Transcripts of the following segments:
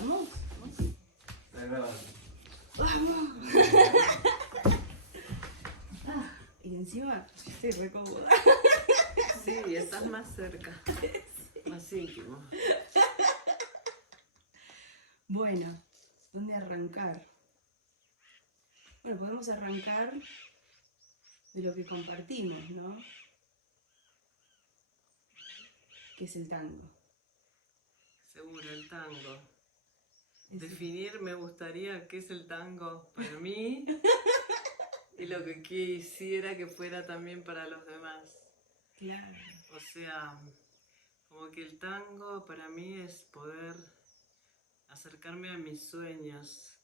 ¿Vamos? ¡Vamos! Y encima estoy re cómoda. Sí, estás más cerca, más íntimo. Bueno, ¿dónde arrancar? Bueno, podemos arrancar de lo que compartimos, ¿no? Que es el tango. Seguro, el tango. Es Definir me gustaría qué es el tango para mí y lo que quisiera que fuera también para los demás. claro. O sea, como que el tango para mí es poder acercarme a mis sueños,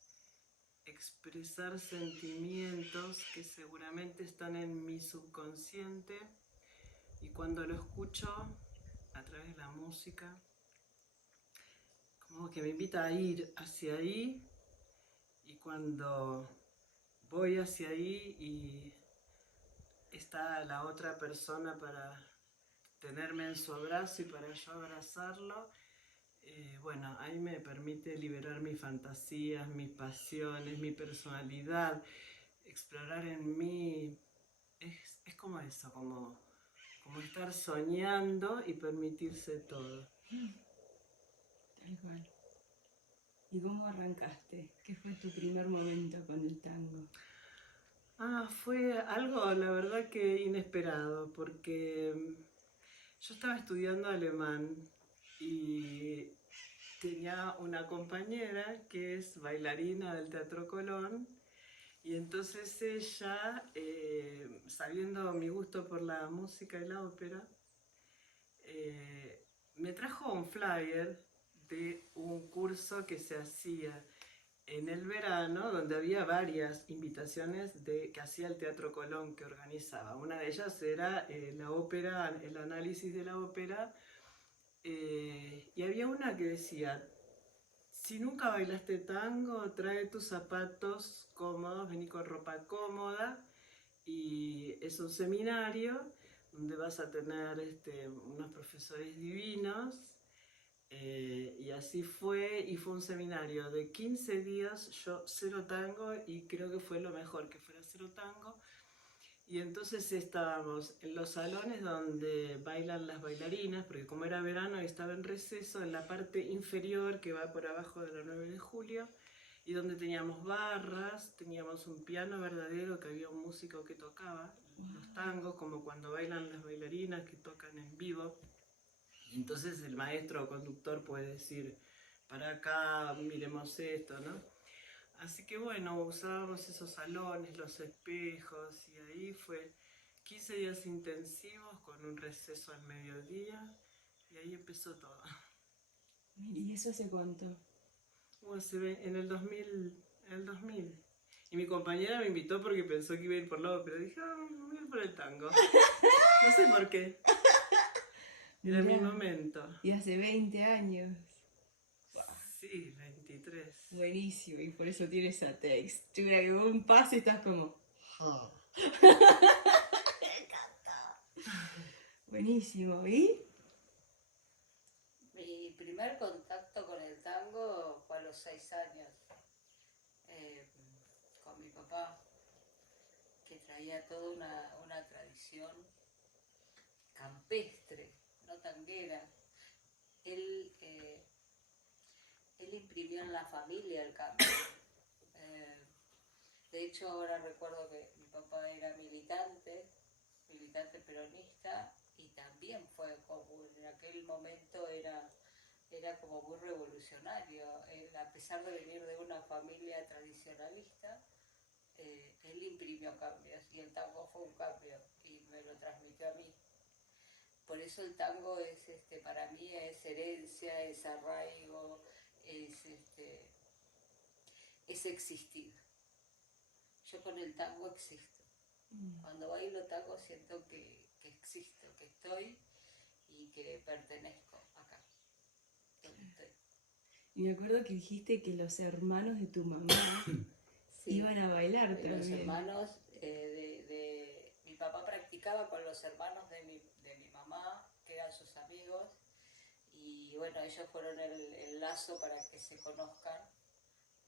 expresar sentimientos que seguramente están en mi subconsciente y cuando lo escucho a través de la música, como que me invita a ir hacia ahí y cuando voy hacia ahí y está la otra persona para tenerme en su abrazo y para yo abrazarlo, bueno, ahí me permite liberar mis fantasías, mis pasiones, mi personalidad, explorar en mí, es como eso, como estar soñando y permitirse todo. Tal cual. ¿Y cómo arrancaste? ¿Qué fue tu primer momento con el tango? Fue algo, la verdad que inesperado, porque yo estaba estudiando alemán y tenía una compañera que es bailarina del Teatro Colón y entonces ella, sabiendo mi gusto por la música y la ópera, me trajo un flyer de un curso que se hacía en el verano, donde había varias invitaciones que hacía el Teatro Colón que organizaba. Una de ellas era la ópera, el análisis de la ópera, y había una que decía: si nunca bailaste tango, trae tus zapatos cómodos, vení con ropa cómoda, y es un seminario donde vas a tener unos profesores divinos. Y así fue, y fue un seminario de 15 días, yo cero tango, y creo que fue lo mejor que fuera cero tango. Y entonces estábamos en los salones donde bailan las bailarinas, porque como era verano y estaba en receso, en la parte inferior que va por abajo de la 9 de julio, y donde teníamos barras, teníamos un piano verdadero, que había un músico que tocaba los tangos, como cuando bailan las bailarinas que tocan en vivo. Entonces el maestro o conductor puede decir: para acá, miremos esto, ¿no? Así que bueno, usábamos esos salones, los espejos, y ahí fue 15 días intensivos con un receso al mediodía, y ahí empezó todo. ¿Y eso hace cuánto? En el 2000, en el 2000. Y mi compañera me invitó porque pensó que iba a ir por la ópera. Dije, voy a ir por el tango. No sé por qué. Era mi Mirá, momento. y hace 20 años. Sí, 23. Buenísimo, y por eso tiene esa textura que vos un pase y estás como... Me encanta. Buenísimo, ¿y? Mi primer contacto con el tango fue a los 6 años, con mi papá, que traía toda una tradición campestre, no tanguera. Él, él imprimió en la familia el cambio. De hecho, ahora recuerdo que mi papá era militante peronista, y también fue como en aquel momento era como muy revolucionario. Él, a pesar de venir de una familia tradicionalista, él imprimió cambios, y el tango fue un cambio y me lo transmitió a mí. Por eso el tango es, para mí es herencia, es arraigo, es existir. Yo con el tango existo. Cuando bailo tango siento que existo, que estoy y que pertenezco acá, donde estoy. Y me acuerdo que dijiste que los hermanos de tu mamá Sí, iban a bailar los también. hermanos mi papá practicaba con los hermanos de mi mamá, que eran sus amigos, y bueno, ellos fueron el lazo para que se conozcan.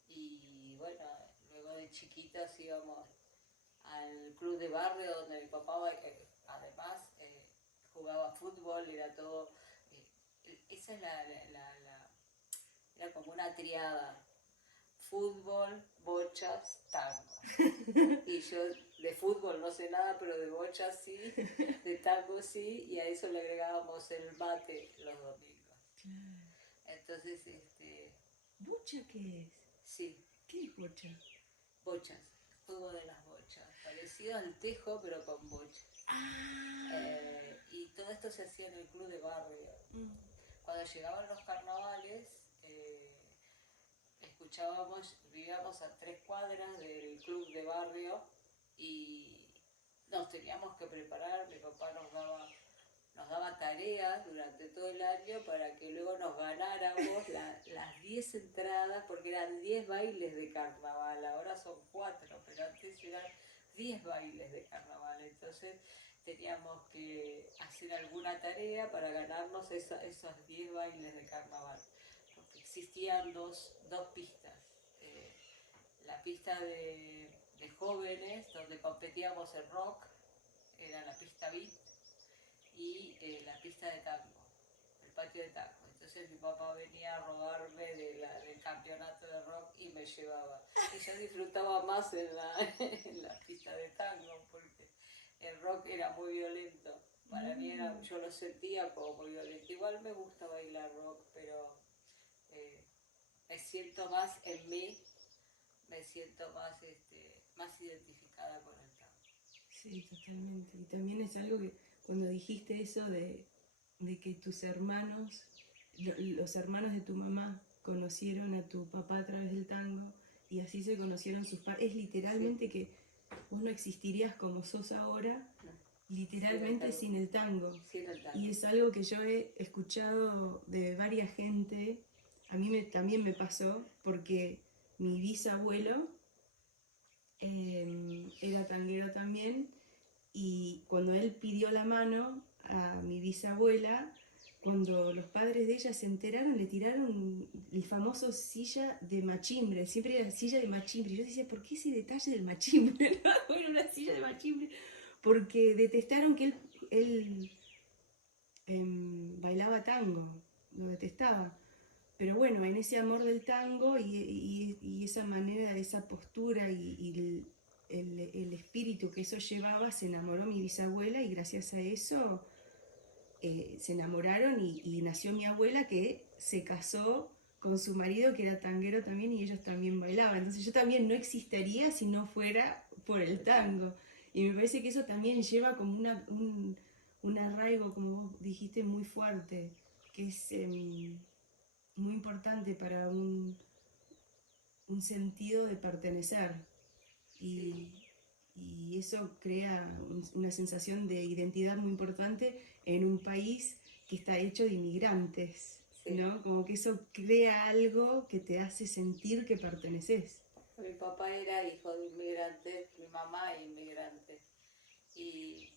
Y bueno, luego de chiquitos íbamos al club de barrio donde mi papá además jugaba fútbol, era todo, esa es era como una triada, fútbol, bochas, tango. Y yo de fútbol no sé nada, pero de bochas sí, de tango sí, y a eso le agregábamos el mate los domingos. Entonces, ¿Bocha qué es? sí, ¿Qué es bocha? bochas, juego de las bochas, parecido al tejo pero con bochas. Y todo esto se hacía en el club de barrio. Cuando llegaban los carnavales, vivíamos a 3 cuadras del club de barrio y nos teníamos que preparar. Mi papá nos daba tareas durante todo el año para que luego nos ganáramos las 10 entradas, porque eran 10 bailes de carnaval, ahora son 4, pero antes eran 10 bailes de carnaval. Entonces teníamos que hacer alguna tarea para ganarnos esos 10 bailes de carnaval, porque existían dos pistas. La pista de jóvenes, donde competíamos en rock, era la pista beat, y la pista de tango, el patio de tango. Entonces mi papá venía a robarme del campeonato de rock y me llevaba. Y yo disfrutaba más en la pista de tango, porque el rock era muy violento. Para mí yo lo sentía como muy violento. Igual me gusta bailar rock, pero me siento más en mí, me siento más identificada con el tango. Sí, totalmente. Y también es algo que cuando dijiste eso de que tus hermanos, los hermanos de tu mamá, conocieron a tu papá a través del tango y así se conocieron sus padres, es literalmente que vos no existirías como sos ahora, literalmente sin el tango. Sin el tango. Y es algo que yo he escuchado de varias gente, a mí también me pasó, porque mi bisabuelo era tanguero también, y cuando él pidió la mano a mi bisabuela, cuando los padres de ella se enteraron, le tiraron el famoso silla de machimbre, siempre era silla de machimbre. Yo decía, ¿por qué ese detalle del machimbre? No, era una silla de machimbre, porque detestaron que él bailaba tango, lo detestaba. Pero bueno, en ese amor del tango y esa manera, esa postura y el espíritu que eso llevaba, se enamoró mi bisabuela y gracias a eso se enamoraron y nació mi abuela, que se casó con su marido que era tanguero también y ellos también bailaban. Entonces yo también no existiría si no fuera por el tango. Y me parece que eso también lleva como un arraigo, como vos dijiste, muy fuerte, que es muy importante para un sentido de pertenecer. Y eso crea una sensación de identidad muy importante en un país que está hecho de inmigrantes, Sí. ¿no? Como que eso crea algo que te hace sentir que perteneces. Mi papá era hijo de inmigrantes, mi mamá inmigrante. Y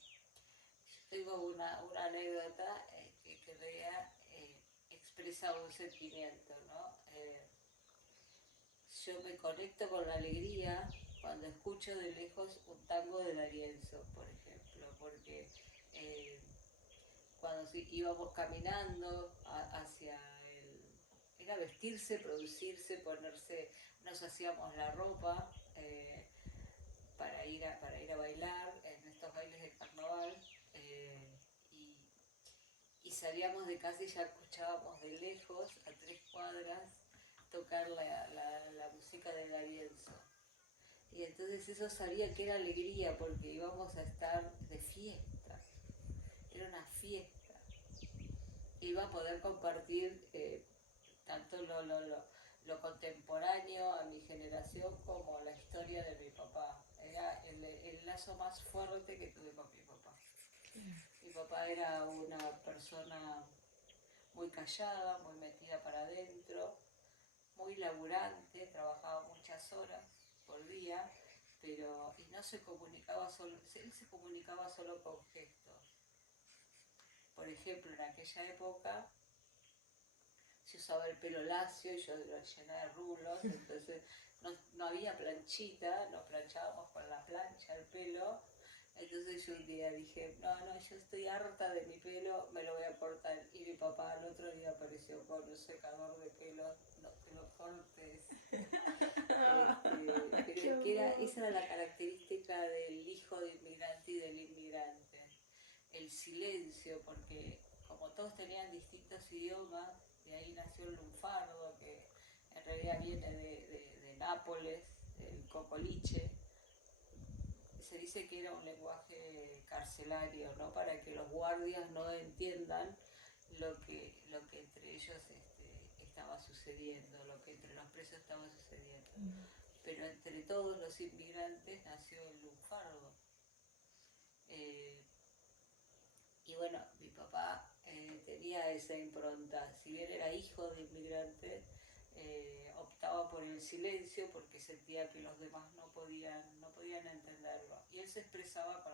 tengo una anécdota que expresa un sentimiento, ¿no? Yo me conecto con la alegría cuando escucho de lejos un tango de D'Arienzo, por ejemplo, porque cuando íbamos caminando hacia era vestirse, producirse, ponerse, nos hacíamos la ropa para ir a bailar en estos bailes de carnaval, y salíamos de casa y ya escuchábamos de lejos, a 3 cuadras, tocar la música de D'Arienzo. Y entonces eso sabía que era alegría, porque íbamos a estar de fiesta, era una fiesta. Iba a poder compartir tanto lo contemporáneo a mi generación como la historia de mi papá. Era el lazo más fuerte que tuve con mi papá. Mi papá era una persona muy callada, muy metida para adentro, muy laburante, trabajaba muchas horas por día, y no se comunicaba solo, él se comunicaba solo con gestos. Por ejemplo, en aquella época yo usaba el pelo lacio y yo lo llené de rulos, entonces no había planchita, nos planchábamos con la plancha el pelo. Entonces yo un día dije, no, yo estoy harta de mi pelo, me lo voy a cortar. Y mi papá al otro día apareció con un secador de pelo, no te lo cortes. Pero esa era la característica del hijo de inmigrante y del inmigrante. El silencio, porque como todos tenían distintos idiomas, de ahí nació el lunfardo, que en realidad viene de Nápoles, el cocoliche. Se dice que era un lenguaje carcelario, ¿no? Para que los guardias no entiendan lo que entre ellos estaba sucediendo, lo que entre los presos estaba sucediendo. Pero entre todos los inmigrantes nació el lunfardo. Y bueno, mi papá tenía esa impronta, si bien era hijo de inmigrantes, optaba por el silencio porque sentía que los demás no podían entenderlo. Y él se expresaba con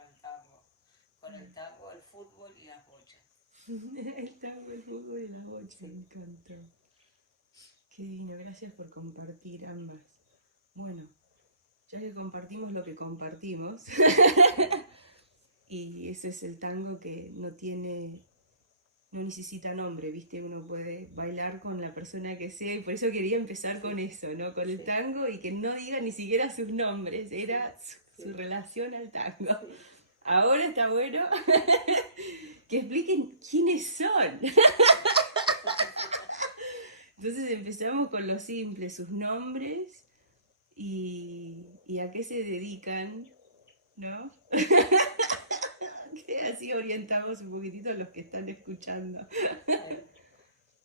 el tango, el fútbol y las bochas. El tango, el fútbol y las bochas, Sí. me encantó. Qué divino, gracias por compartir ambas. Bueno, ya que compartimos lo que compartimos, y ese es el tango que no necesita nombre, ¿viste? Uno puede bailar con la persona que sea, y por eso quería empezar con eso, ¿no? Con el tango, y que no digan ni siquiera sus nombres, era su relación al tango. Sí. Ahora está bueno que expliquen quiénes son. Entonces empezamos con lo simple, sus nombres y a qué se dedican, ¿no? Que así orientamos un poquitito a los que están escuchando.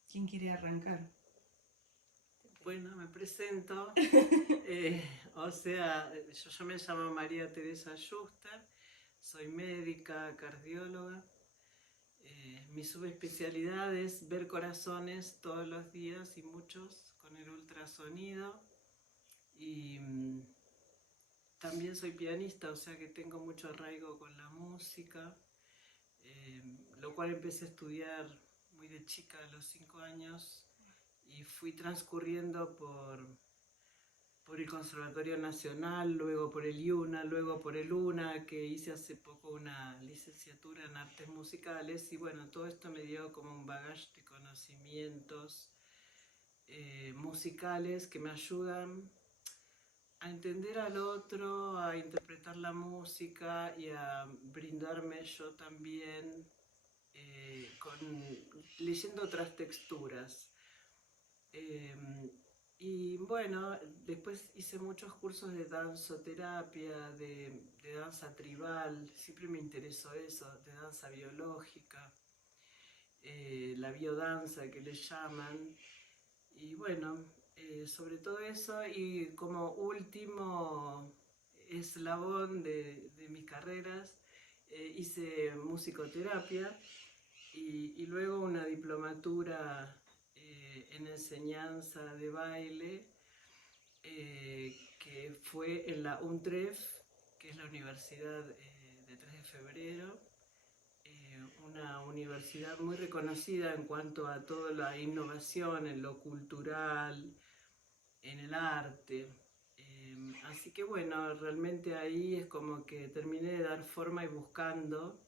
¿Quién quiere arrancar? Bueno, me presento. Yo me llamo María Teresa Schuster, soy médica, cardióloga. Mi subespecialidad es ver corazones todos los días y muchos con el ultrasonido. Y también soy pianista, o sea que tengo mucho arraigo con la música, lo cual empecé a estudiar muy de chica, a los 5 años, y fui transcurriendo por el Conservatorio Nacional, luego por el IUNA, luego por el UNA, que hice hace poco una licenciatura en artes musicales, y bueno, todo esto me dio como un bagaje de conocimientos musicales que me ayudan a entender al otro, a interpretar la música y a brindarme yo también leyendo otras texturas. Y bueno, después hice muchos cursos de danzoterapia, de danza tribal, siempre me interesó eso, de danza biológica, la biodanza que le llaman. Y bueno, sobre todo eso, y como último eslabón de mis carreras, hice musicoterapia y luego una diplomatura en enseñanza de baile, que fue en la UNTREF, que es la Universidad de 3 de Febrero, una universidad muy reconocida en cuanto a toda la innovación en lo cultural, en el arte. Así que bueno, realmente ahí es como que terminé de dar forma y buscando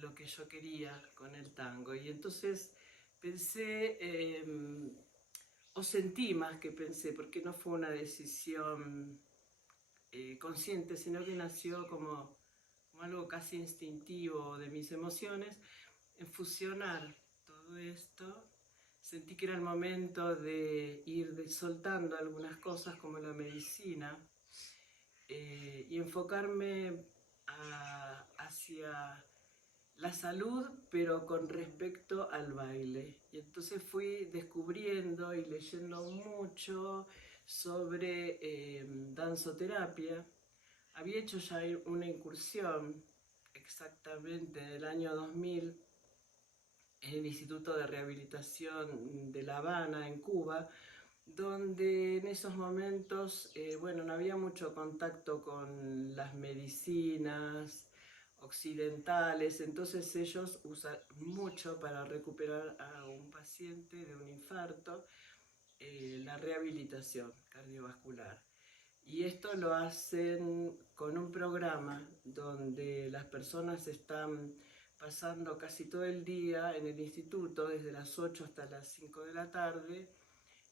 lo que yo quería con el tango. Y entonces pensé, o sentí más que pensé, porque no fue una decisión consciente, sino que nació como algo casi instintivo de mis emociones, en fusionar todo esto. Sentí que era el momento de ir soltando algunas cosas como la medicina y enfocarme hacia la salud, pero con respecto al baile. Y entonces fui descubriendo y leyendo mucho sobre danzoterapia. Había hecho ya una incursión exactamente en el año 2000 en el Instituto de Rehabilitación de La Habana, en Cuba, donde en esos momentos, bueno, no había mucho contacto con las medicinas occidentales, entonces ellos usan mucho para recuperar a un paciente de un infarto, la rehabilitación cardiovascular. Y esto lo hacen con un programa donde las personas están pasando casi todo el día en el instituto, desde las 8 hasta las 5 de la tarde,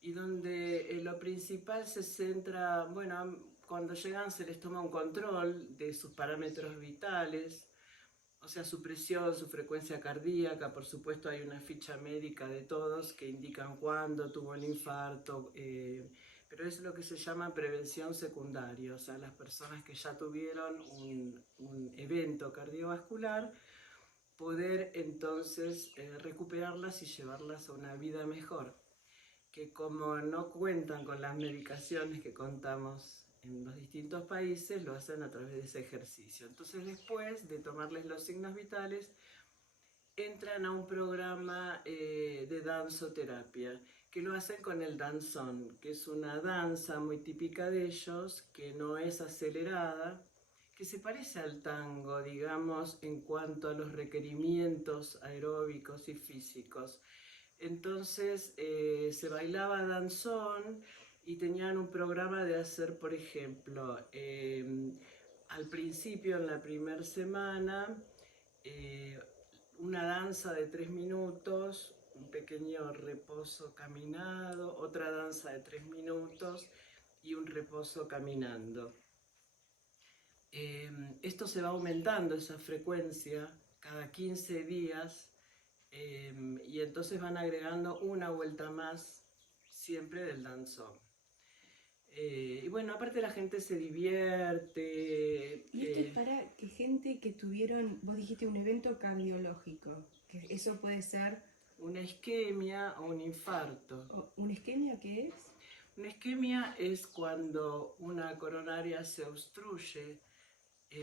y donde lo principal se centra, bueno, cuando llegan se les toma un control de sus parámetros vitales, o sea, su presión, su frecuencia cardíaca, por supuesto hay una ficha médica de todos que indican cuándo tuvo el infarto, pero es lo que se llama prevención secundaria, o sea, las personas que ya tuvieron un evento cardiovascular, poder entonces recuperarlas y llevarlas a una vida mejor, que como no cuentan con las medicaciones que contamos en los distintos países, lo hacen a través de ese ejercicio. Entonces después de tomarles los signos vitales, entran a un programa de danzoterapia, que lo hacen con el danzón, que es una danza muy típica de ellos, que no es acelerada, que se parece al tango, digamos, en cuanto a los requerimientos aeróbicos y físicos. Entonces se bailaba danzón y tenían un programa de hacer, por ejemplo, al principio, en la primera semana, una danza de 3 minutos, un pequeño reposo caminado, otra danza de 3 minutos y un reposo caminando. Esto se va aumentando, esa frecuencia, cada 15 días, y entonces van agregando una vuelta más siempre del danzón. Y bueno, aparte la gente se divierte. Y esto es para que gente que tuvieron, vos dijiste, un evento cardiológico, que eso puede ser... Una isquemia o un infarto. ¿Una isquemia qué es? Una isquemia es cuando una coronaria se obstruye,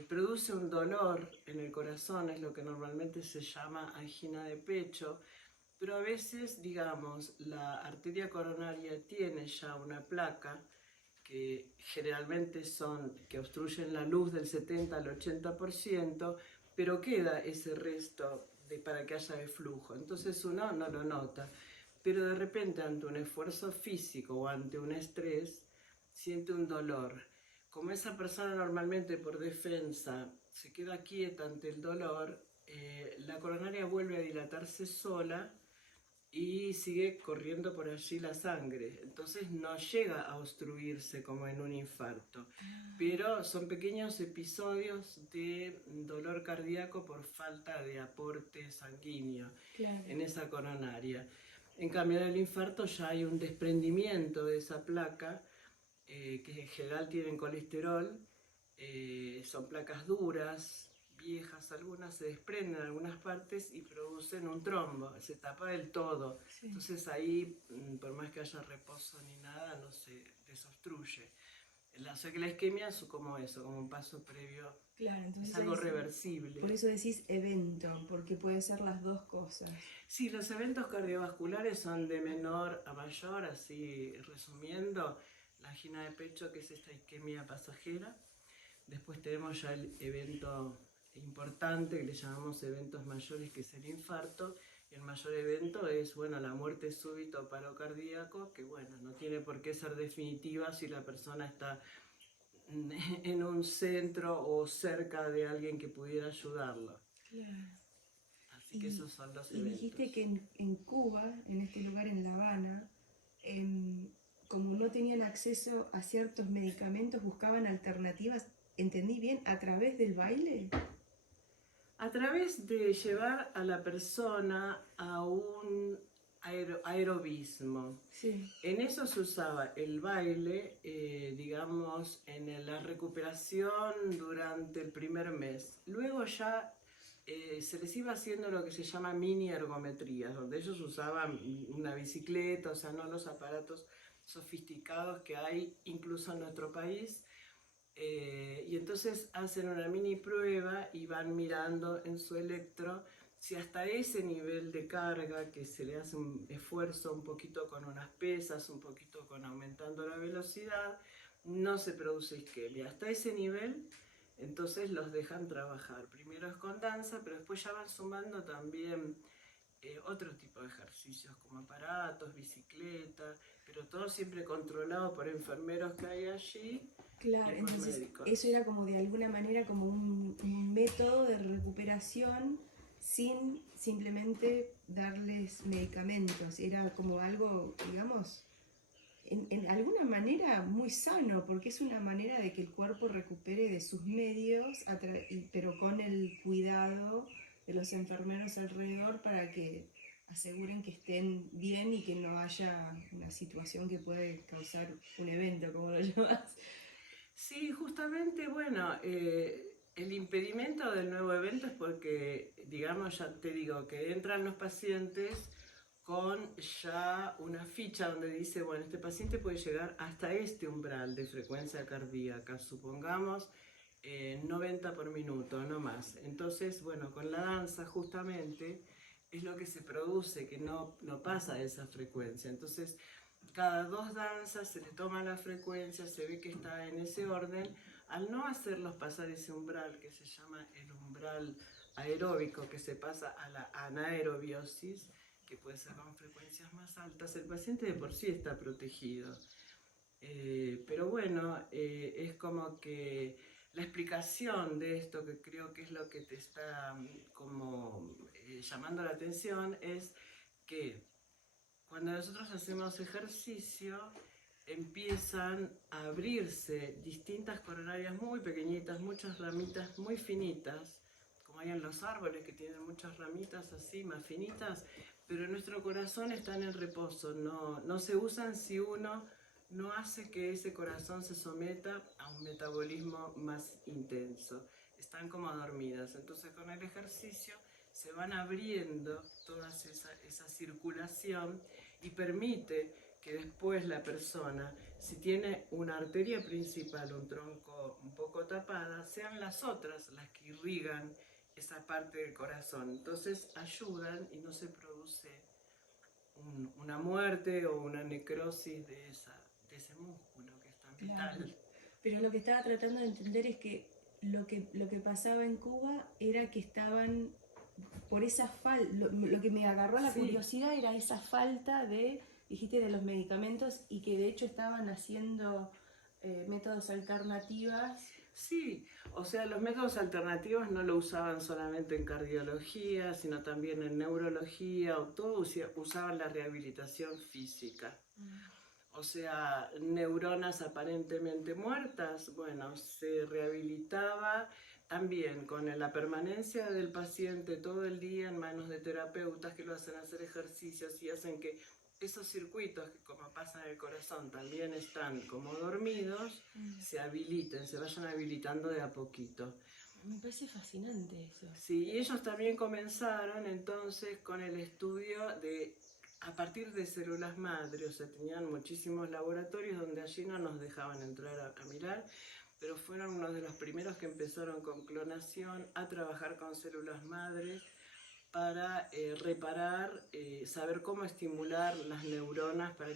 produce un dolor en el corazón, es lo que normalmente se llama angina de pecho, pero a veces, digamos, la arteria coronaria tiene ya una placa, que generalmente que obstruyen la luz del 70 al 80%, pero queda ese resto para que haya flujo. Entonces uno no lo nota, pero de repente ante un esfuerzo físico o ante un estrés, siente un dolor. Como esa persona normalmente por defensa se queda quieta ante el dolor, la coronaria vuelve a dilatarse sola y sigue corriendo por allí la sangre. Entonces no llega a obstruirse como en un infarto. Pero son pequeños episodios de dolor cardíaco por falta de aporte sanguíneo en esa coronaria. En cambio, en el infarto ya hay un desprendimiento de esa placa, que en general tienen colesterol, son placas duras, viejas, algunas se desprenden en algunas partes y producen un trombo, se tapa del todo. Sí. Entonces ahí, por más que haya reposo ni nada, no se desobstruye. O sea que la isquemia es como eso, como un paso previo. Claro, entonces es algo reversible. Por eso decís evento, porque puede ser las dos cosas. Sí, los eventos cardiovasculares son de menor a mayor, así resumiendo, la angina de pecho, que es esta isquemia pasajera. Después tenemos ya el evento importante, que le llamamos eventos mayores, que es el infarto. Y el mayor evento es, bueno, la muerte súbita o paro cardíaco, que bueno, no tiene por qué ser definitiva si la persona está en un centro o cerca de alguien que pudiera ayudarlo. Claro. Así que esos son los eventos. Y dijiste que en Cuba, en este lugar, en La Habana, como no tenían acceso a ciertos medicamentos, buscaban alternativas, ¿entendí bien? ¿A través del baile? A través de llevar a la persona a un aerobismo. Sí. En eso se usaba el baile, digamos, en la recuperación durante el primer mes. Luego ya se les iba haciendo lo que se llama mini ergometrías, donde ellos usaban una bicicleta, o sea, no los aparatos sofisticados que hay incluso en nuestro país. Y entonces hacen una mini prueba y van mirando en su electro si hasta ese nivel de carga, que se le hace un esfuerzo un poquito con unas pesas, un poquito con aumentando la velocidad, no se produce isquemia. Hasta ese nivel Entonces los dejan trabajar. Primero es con danza, pero después ya van sumando también otro tipo de ejercicios, como aparatos, bicicleta, pero todo siempre controlado por enfermeros que hay allí Claro, y por entonces médicos. eso era como de alguna manera como un método de recuperación sin simplemente darles medicamentos. Era como algo, digamos, en alguna manera muy sano, porque es una manera de que el cuerpo recupere de sus medios, pero con el cuidado de los enfermeros alrededor para que aseguren que estén bien y que no haya una situación que puede causar un evento, como lo llamas. Sí, justamente, bueno, el impedimento del nuevo evento es porque, digamos, ya te digo, que entran los pacientes con ya una ficha donde dice, bueno, este paciente puede llegar hasta este umbral de frecuencia cardíaca, supongamos 90 por minuto, no más. Entonces, bueno, con la danza justamente es lo que se produce, que no pasa esa frecuencia. Entonces, cada 2 danzas se le toma la frecuencia, se ve que está en ese orden. Al no hacerlos pasar ese umbral, que se llama el umbral aeróbico, que se pasa a la anaerobiosis, que puede ser con frecuencias más altas, el paciente de por sí está protegido. Pero bueno, es como que la explicación de esto, que creo que es lo que te está como llamando la atención, es que cuando nosotros hacemos ejercicio, empiezan a abrirse distintas coronarias muy pequeñitas, muchas ramitas muy finitas, como hay en los árboles que tienen muchas ramitas así, más finitas, pero nuestro corazón está en el reposo, no se usan si uno no hace que ese corazón se someta a un metabolismo más intenso. Están como dormidas. Entonces con el ejercicio se van abriendo toda esa circulación y permite que después la persona, si tiene una arteria principal, un tronco un poco tapada, sean las otras las que irrigan esa parte del corazón. Entonces ayudan y no se produce una muerte o una necrosis de ese músculo que es tan Claro. vital. Pero lo que estaba tratando de entender es que lo que pasaba en Cuba era que estaban por esa falta, lo que me agarró a la Sí. curiosidad era esa falta de, dijiste, de los medicamentos y que de hecho estaban haciendo métodos alternativas. Sí, o sea, los métodos alternativos no lo usaban solamente en cardiología, sino también en neurología, o todo usaban la rehabilitación física. O sea, neuronas aparentemente muertas, bueno, se rehabilitaba también con la permanencia del paciente todo el día en manos de terapeutas que lo hacen hacer ejercicios y hacen que esos circuitos, que como pasa en el corazón, también están como dormidos, se habiliten, se vayan habilitando de a poquito. Me parece fascinante eso. Sí, y ellos también comenzaron entonces con el estudio de a partir de células madre, o sea, tenían muchísimos laboratorios donde allí no nos dejaban entrar a mirar, pero fueron uno de los primeros que empezaron con clonación a trabajar con células madres para reparar, saber cómo estimular las neuronas para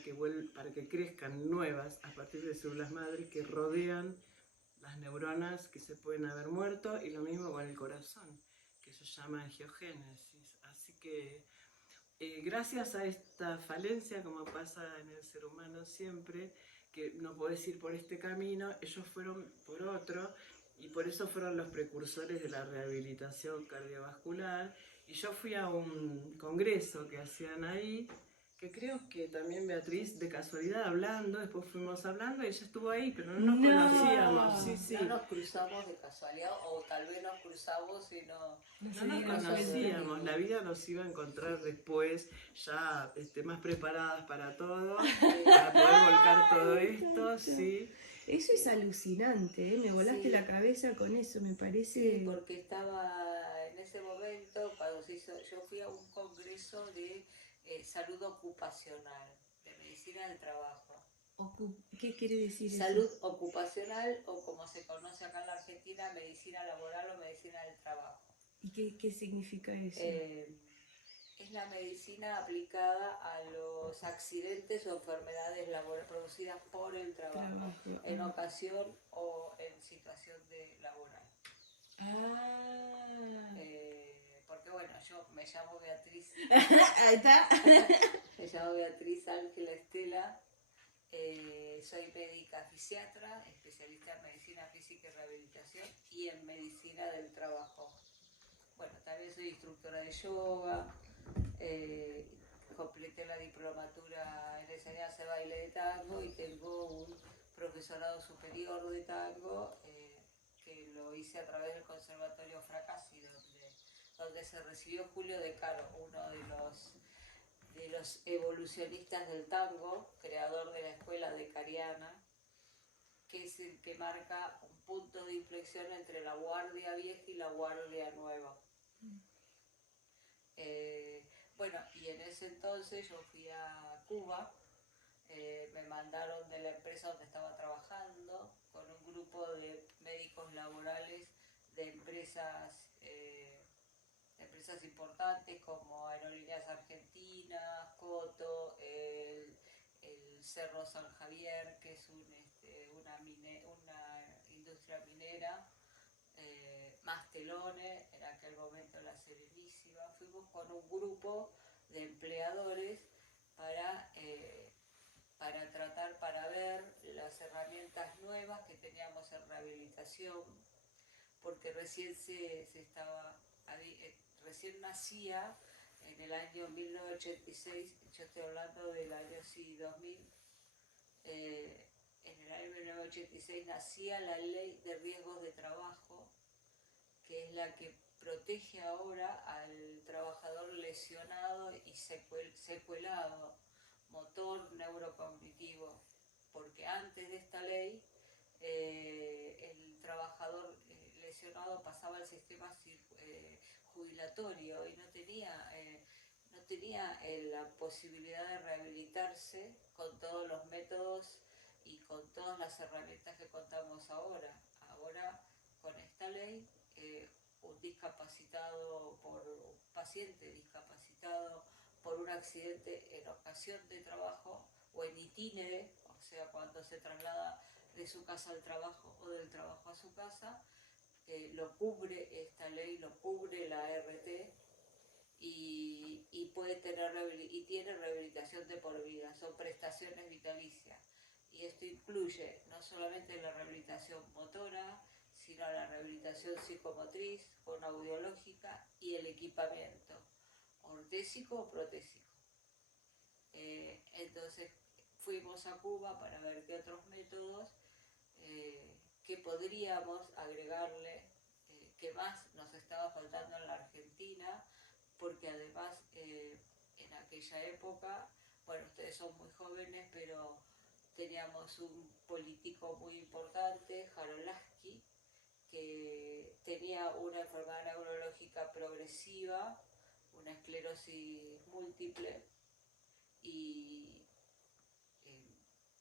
que crezcan nuevas a partir de células madres que rodean las neuronas que se pueden haber muerto, y lo mismo con el corazón, que se llama angiogénesis. Así que gracias a esta falencia, como pasa en el ser humano siempre, que no podés ir por este camino, ellos fueron por otro, y por eso fueron los precursores de la rehabilitación cardiovascular. Y yo fui a un congreso que hacían ahí, que creo que también Beatriz, de casualidad hablando, después fuimos hablando y ella estuvo ahí, pero no nos conocíamos. Sí, sí. No nos cruzamos de casualidad, o tal vez nos cruzamos y no No se nos dieron cuenta. conocíamos, la vida nos iba a encontrar después, ya más preparadas para todo, para poder volcar todo esto, sí. Eso es alucinante, ¿eh? Me volaste Sí. la cabeza con eso, me parece. Sí, porque estaba en ese momento, cuando se hizo, yo fui a un congreso de salud ocupacional, de medicina del trabajo. ¿Qué quiere decir Salud eso? ocupacional, o como se conoce acá en la Argentina, medicina laboral o medicina del trabajo. ¿Y qué significa eso? Es la medicina aplicada a los accidentes o enfermedades producidas por el trabajo, en ocasión o en situación de laboral. Ah. Porque bueno, yo me llamo Beatriz, Ahí está. me llamo Beatriz Ángela Estela, soy médica fisiatra, especialista en medicina física y rehabilitación y en medicina del trabajo. Bueno, también soy instructora de yoga, completé la diplomatura en enseñanza de baile de tango y tengo un profesorado superior de tango que lo hice a través del Conservatorio Fracassi, donde se recibió Julio De Caro, uno de los evolucionistas del tango, creador de la escuela decariana, que es el que marca un punto de inflexión entre la guardia vieja y la guardia nueva. Bueno, y en ese entonces yo fui a Cuba, me mandaron de la empresa donde estaba trabajando con un grupo de médicos laborales de empresas importantes como Aerolíneas Argentinas, Coto, el Cerro San Javier, que es una industria minera, Mastelone, en aquel momento La Serenísima. Fuimos con un grupo de empleadores para tratar, para ver las herramientas nuevas que teníamos en rehabilitación, porque recién nacía en el año 1986, yo estoy hablando del año 2000, en el año 1986 nacía la Ley de Riesgos de Trabajo, que es la que protege ahora al trabajador lesionado y secuelado, motor neurocognitivo, porque antes de esta ley el trabajador lesionado pasaba al sistema jubilatorio y no tenía la posibilidad de rehabilitarse con todos los métodos y con todas las herramientas que contamos ahora. Ahora, con esta ley, un paciente discapacitado por un accidente en ocasión de trabajo o en itinere, o sea, cuando se traslada de su casa al trabajo o del trabajo a su casa, lo cubre esta ley, lo cubre la ART y tiene rehabilitación de por vida, son prestaciones vitalicias. Y esto incluye no solamente la rehabilitación motora, sino la rehabilitación psicomotriz, fonoaudiológica y el equipamiento ortésico o protésico. Entonces fuimos a Cuba para ver qué otros métodos que podríamos agregarle, qué más nos estaba faltando en la Argentina, porque además en aquella época, bueno, ustedes son muy jóvenes, pero teníamos un político muy importante, Jarolaski, que tenía una enfermedad neurológica progresiva, una esclerosis múltiple, y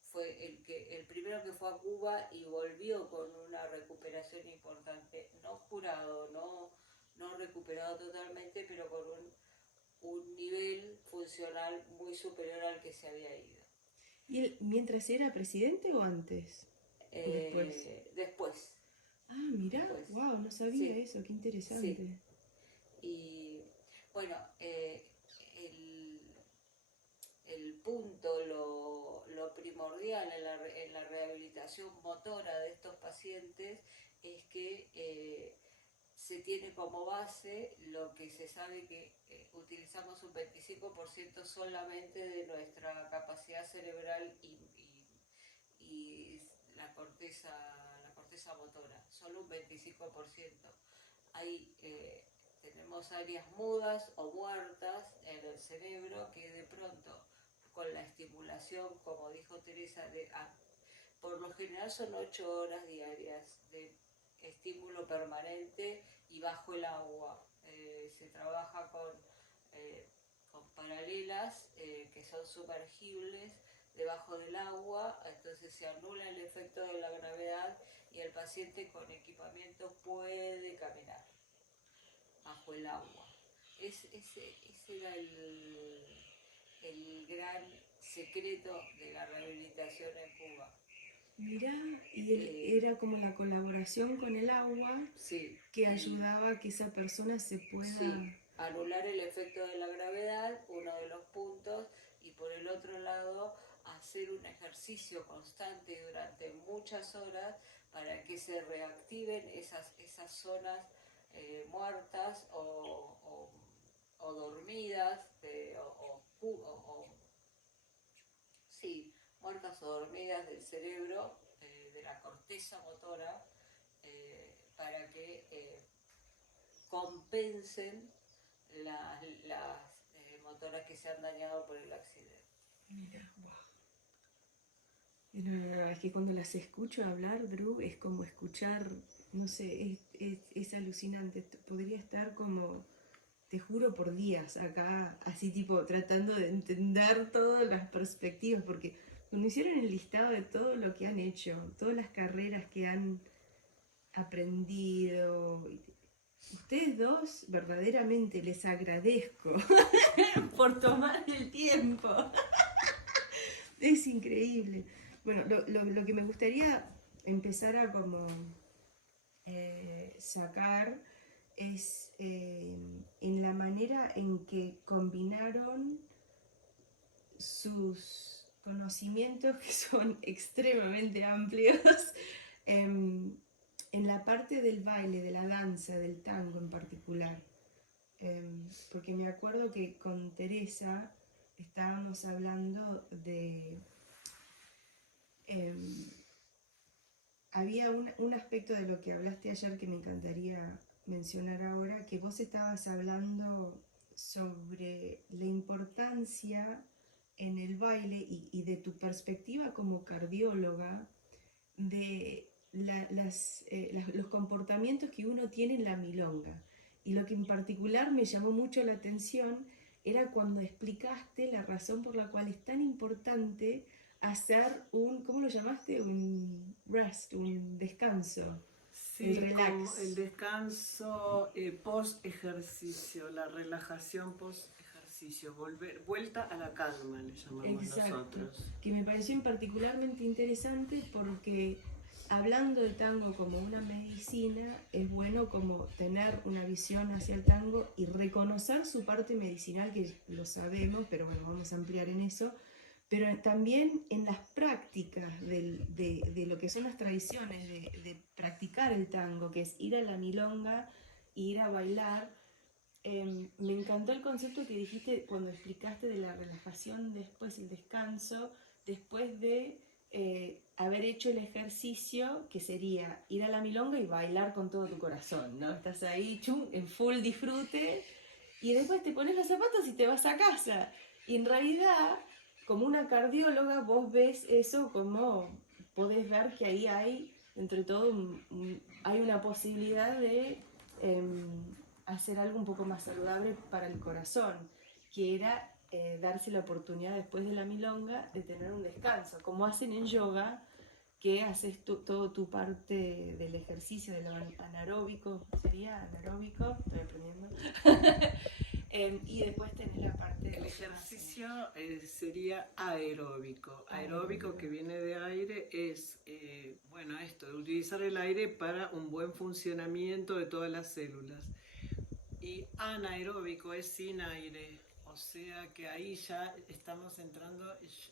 fue el primero que fue a Cuba y volvió con una recuperación importante, no curado, no recuperado totalmente, pero con un nivel funcional muy superior al que se había ido. ¿Y él mientras era presidente o antes? ¿O después? Después. Ah, mirá, Después. wow, no sabía Sí, eso, qué interesante. sí. Y bueno, el punto, lo primordial en la rehabilitación motora de estos pacientes es que se tiene como base lo que se sabe que utilizamos un 25% solamente de nuestra capacidad cerebral y la corteza motora, solo un 25%. Hay, tenemos áreas mudas o muertas en el cerebro que de pronto con la estimulación, como dijo Teresa, por lo general son 8 horas diarias de estímulo permanente y bajo el agua. Se trabaja con paralelas que son sumergibles debajo del agua, entonces se anula el efecto de la gravedad y el paciente con equipamiento puede caminar bajo el agua. Ese era el gran secreto de la rehabilitación en Cuba. Mirá, y era como la colaboración con el agua Sí, que ayudaba a que esa persona se pueda... sí, anular el efecto de la gravedad, uno de los puntos, y por el otro lado, hacer un ejercicio constante durante muchas horas para que se reactiven esas zonas muertas o dormidas, sí, muertas o dormidas del cerebro, de la corteza motora, para que compensen las motoras que se han dañado por el accidente. Mira, wow. No, es que cuando las escucho hablar, Drew, es como escuchar, no sé, es alucinante. Podría estar como, te juro, por días acá, así tipo, tratando de entender todas las perspectivas, porque cuando hicieron el listado de todo lo que han hecho, todas las carreras que han aprendido, ustedes dos verdaderamente les agradezco por tomar el tiempo. Es increíble. Bueno, lo que me gustaría empezar a como sacar es en la manera en que combinaron sus conocimientos, que son extremadamente amplios, en la parte del baile, de la danza, del tango en particular. Porque me acuerdo que con Teresa estábamos hablando de... había un aspecto de lo que hablaste ayer que me encantaría mencionar ahora, que vos estabas hablando sobre la importancia en el baile y de tu perspectiva como cardióloga de los comportamientos que uno tiene en la milonga. Y lo que en particular me llamó mucho la atención era cuando explicaste la razón por la cual es tan importante hacer un, ¿cómo lo llamaste? Un rest, un descanso, el Sí, como el relax. descanso post ejercicio, la relajación post ejercicio, vuelta a la calma le llamamos Exacto, nosotros. que me pareció particularmente interesante porque hablando del tango como una medicina, es bueno como tener una visión hacia el tango y reconocer su parte medicinal, que lo sabemos, pero bueno, vamos a ampliar en eso, pero también en las prácticas de lo que son las tradiciones de practicar el tango, que es ir a la milonga, ir a bailar. Me encantó el concepto que dijiste cuando explicaste de la relajación después, el descanso, después de haber hecho el ejercicio, que sería ir a la milonga y bailar con todo tu corazón, ¿no? Estás ahí, chum, en full disfrute, y después te pones los zapatos y te vas a casa. Y en realidad, como una cardióloga, vos ves eso como, podés ver que ahí hay, entre todo, hay una posibilidad de hacer algo un poco más saludable para el corazón, que era darse la oportunidad después de la milonga de tener un descanso, como hacen en yoga, que haces todo tu parte del ejercicio, del anaeróbico, ¿sería anaeróbico? Estoy aprendiendo. Y después tenés la parte de El ejercicio sería aeróbico. Aeróbico, que viene de aire, es, bueno, esto, de utilizar el aire para un buen funcionamiento de todas las células. Y anaeróbico es sin aire, o sea que ahí ya estamos entrando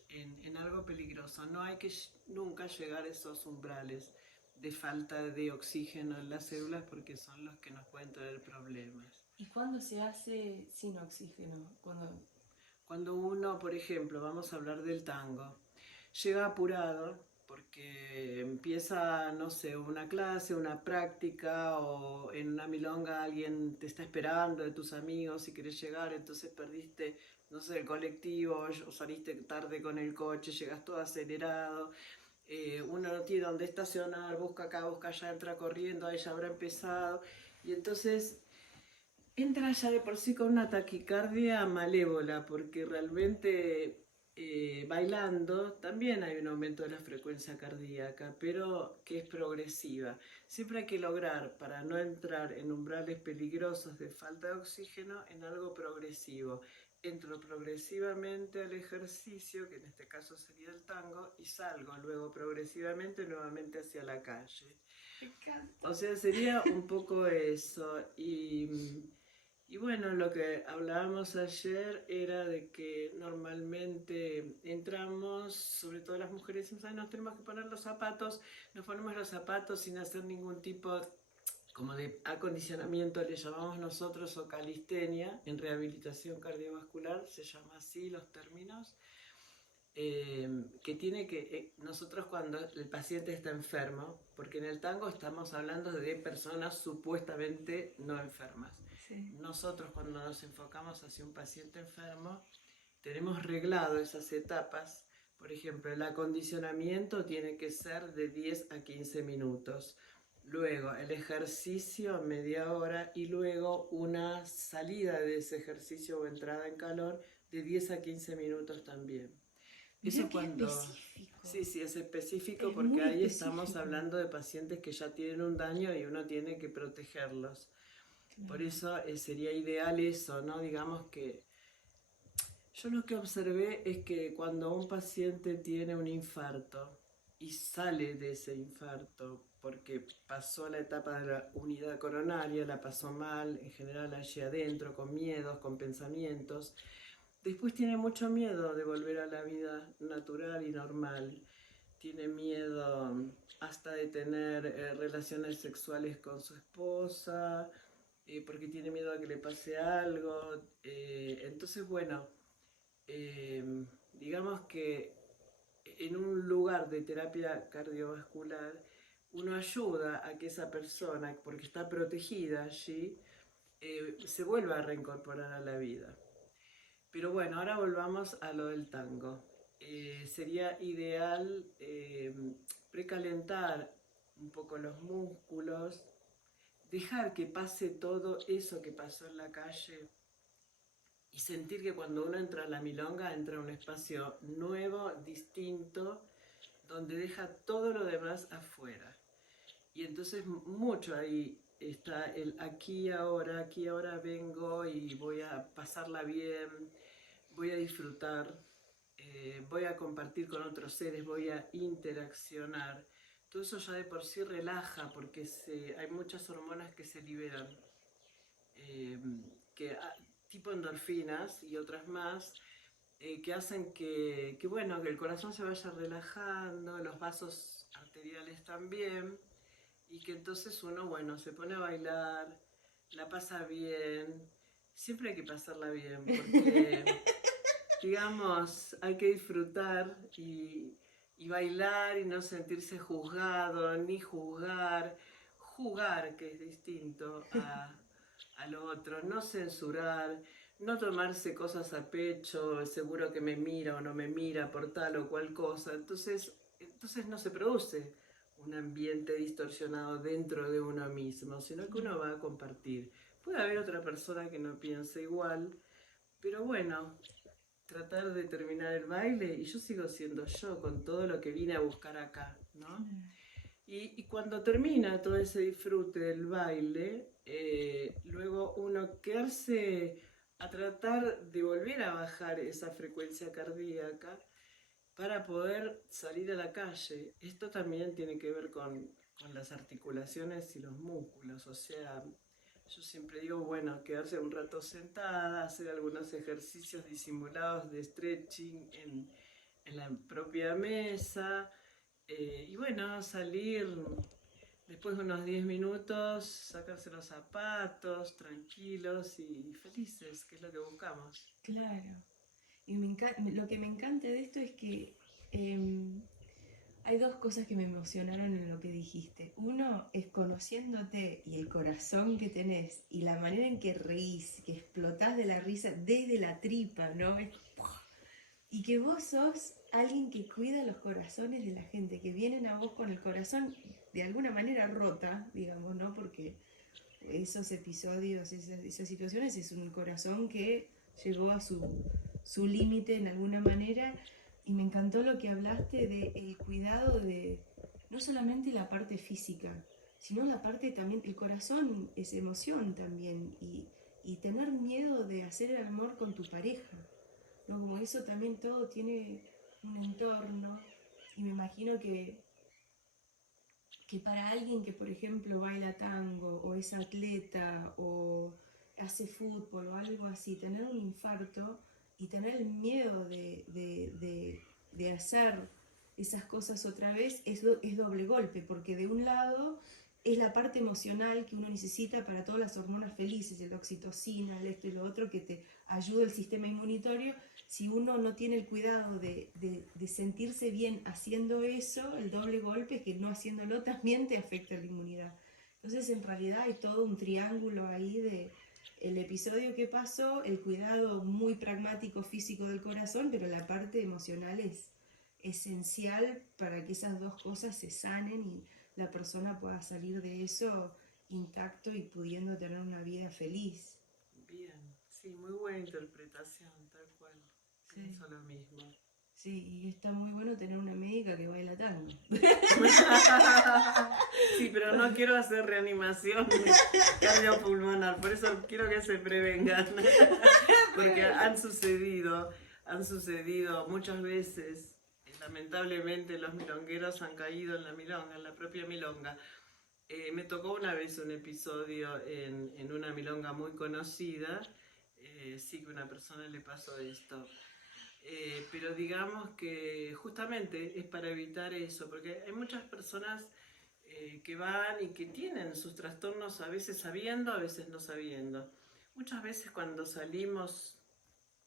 en algo peligroso. No hay que nunca llegar a esos umbrales de falta de oxígeno en las células porque son los que nos pueden traer problemas. ¿Y cuándo se hace sin oxígeno? Cuando uno, por ejemplo, vamos a hablar del tango, llega apurado porque empieza, no sé, una clase, una práctica o en una milonga alguien te está esperando de tus amigos y querés llegar, entonces perdiste, no sé, el colectivo o saliste tarde con el coche, llegas todo acelerado, uno no tiene dónde estacionar, busca acá, busca allá, entra corriendo, ahí ya habrá empezado y entonces entra ya de por sí con una taquicardia malévola, porque realmente bailando también hay un aumento de la frecuencia cardíaca, pero que es progresiva. Siempre hay que lograr, para no entrar en umbrales peligrosos de falta de oxígeno, en algo progresivo. entro progresivamente al ejercicio, que en este caso sería el tango, y salgo luego progresivamente nuevamente hacia la calle. Me encanta. O sea, sería un poco eso. Y bueno, lo que hablábamos ayer era de que normalmente entramos, sobre todo las mujeres, decimos, "Ay, nos tenemos que poner los zapatos", nos ponemos los zapatos sin hacer ningún tipo como de acondicionamiento, le llamamos nosotros, o calistenia, en rehabilitación cardiovascular, se llama así los términos, que tiene que, nosotros cuando el paciente está enfermo, porque en el tango estamos hablando de personas supuestamente no enfermas. Sí. Nosotros cuando nos enfocamos hacia un paciente enfermo, tenemos reglado esas etapas. Por ejemplo, el acondicionamiento tiene que ser de 10 a 15 minutos. Luego el ejercicio media hora y luego una salida de ese ejercicio o entrada en calor de 10 a 15 minutos también. Mirá Eso qué cuando... específico. Sí, sí, es específico Es porque muy ahí estamos específico. hablando de pacientes que ya tienen un daño y uno tiene que protegerlos. Por eso sería ideal eso, ¿no? Digamos que yo lo que observé es que cuando un paciente tiene un infarto y sale de ese infarto porque pasó la etapa de la unidad coronaria, la pasó mal, en general allí adentro, con miedos, con pensamientos, después tiene mucho miedo de volver a la vida natural y normal. Tiene miedo hasta de tener relaciones sexuales con su esposa, porque tiene miedo a que le pase algo. Entonces, bueno, digamos que en un lugar de terapia cardiovascular uno ayuda a que esa persona, porque está protegida allí, se vuelva a reincorporar a la vida. Pero bueno, ahora volvamos a lo del tango. Sería ideal precalentar un poco los músculos, dejar que pase todo eso que pasó en la calle y sentir que cuando uno entra a la milonga entra a un espacio nuevo, distinto, donde deja todo lo demás afuera. Y entonces mucho ahí está el aquí ahora vengo y voy a pasarla bien, voy a disfrutar, voy a compartir con otros seres, voy a interaccionar. Todo eso ya de por sí relaja porque hay muchas hormonas que se liberan, eh, que, tipo endorfinas y otras más, que hacen bueno, que el corazón se vaya relajando, los vasos arteriales también, y que entonces uno, bueno, se pone a bailar, la pasa bien. Siempre hay que pasarla bien, porque, digamos, hay que disfrutar y bailar y no sentirse juzgado, ni juzgar. Jugar, que es distinto a lo otro, no censurar, no tomarse cosas a pecho, seguro que me mira o no me mira por tal o cual cosa. Entonces no se produce un ambiente distorsionado dentro de uno mismo, sino que uno va a compartir. Puede haber otra persona que no piense igual, pero bueno, tratar de terminar el baile y yo sigo siendo yo con todo lo que vine a buscar acá, ¿no? Y cuando termina todo ese disfrute del baile, luego uno quedarse a tratar de volver a bajar esa frecuencia cardíaca para poder salir a la calle. Esto también tiene que ver con las articulaciones y los músculos, o sea, yo siempre digo, bueno, quedarse un rato sentada, hacer algunos ejercicios disimulados de stretching en la propia mesa, y bueno, salir después de unos 10 minutos, sacarse los zapatos, tranquilos y felices, que es lo que buscamos. Claro. Y lo que me encanta de esto es que hay dos cosas que me emocionaron en lo que dijiste. Uno es conociéndote y el corazón que tenés y la manera en que reís, que explotás de la risa desde la tripa, ¿no? Y que vos sos alguien que cuida los corazones de la gente, que vienen a vos con el corazón de alguna manera rota, digamos, ¿no? Porque esos episodios, esas situaciones es un corazón que llegó a su límite en alguna manera. Y me encantó lo que hablaste del cuidado de no solamente la parte física, sino la parte también, el corazón es emoción también, y y tener miedo de hacer el amor con tu pareja, ¿no? Como eso también todo tiene un entorno, y me imagino que para alguien que, por ejemplo, baila tango, o es atleta, o hace fútbol, o algo así, tener un infarto y tener el miedo de hacer esas cosas otra vez es doble golpe, porque de un lado es la parte emocional que uno necesita para todas las hormonas felices, el oxitocina, el esto y lo otro, que te ayuda el sistema inmunitario. Si uno no tiene el cuidado de sentirse bien haciendo eso, el doble golpe es que no haciéndolo también te afecta la inmunidad. Entonces, en realidad hay todo un triángulo ahí de el episodio que pasó, el cuidado muy pragmático físico del corazón, pero la parte emocional es esencial para que esas dos cosas se sanen y la persona pueda salir de eso intacto y pudiendo tener una vida feliz. Bien, sí, muy buena interpretación, tal cual. Sí. Pienso lo mismo. Sí, y está muy bueno tener una médica que baila tango. Sí, pero no quiero hacer reanimación cardiopulmonar, por eso quiero que se prevengan. Porque han sucedido muchas veces, lamentablemente los milongueros han caído en la milonga, en la propia milonga. Me tocó una vez un episodio en una milonga muy conocida, sí que a una persona le pasó esto. Pero digamos que justamente es para evitar eso, porque hay muchas personas que van y que tienen sus trastornos a veces sabiendo, a veces no sabiendo. Muchas veces cuando salimos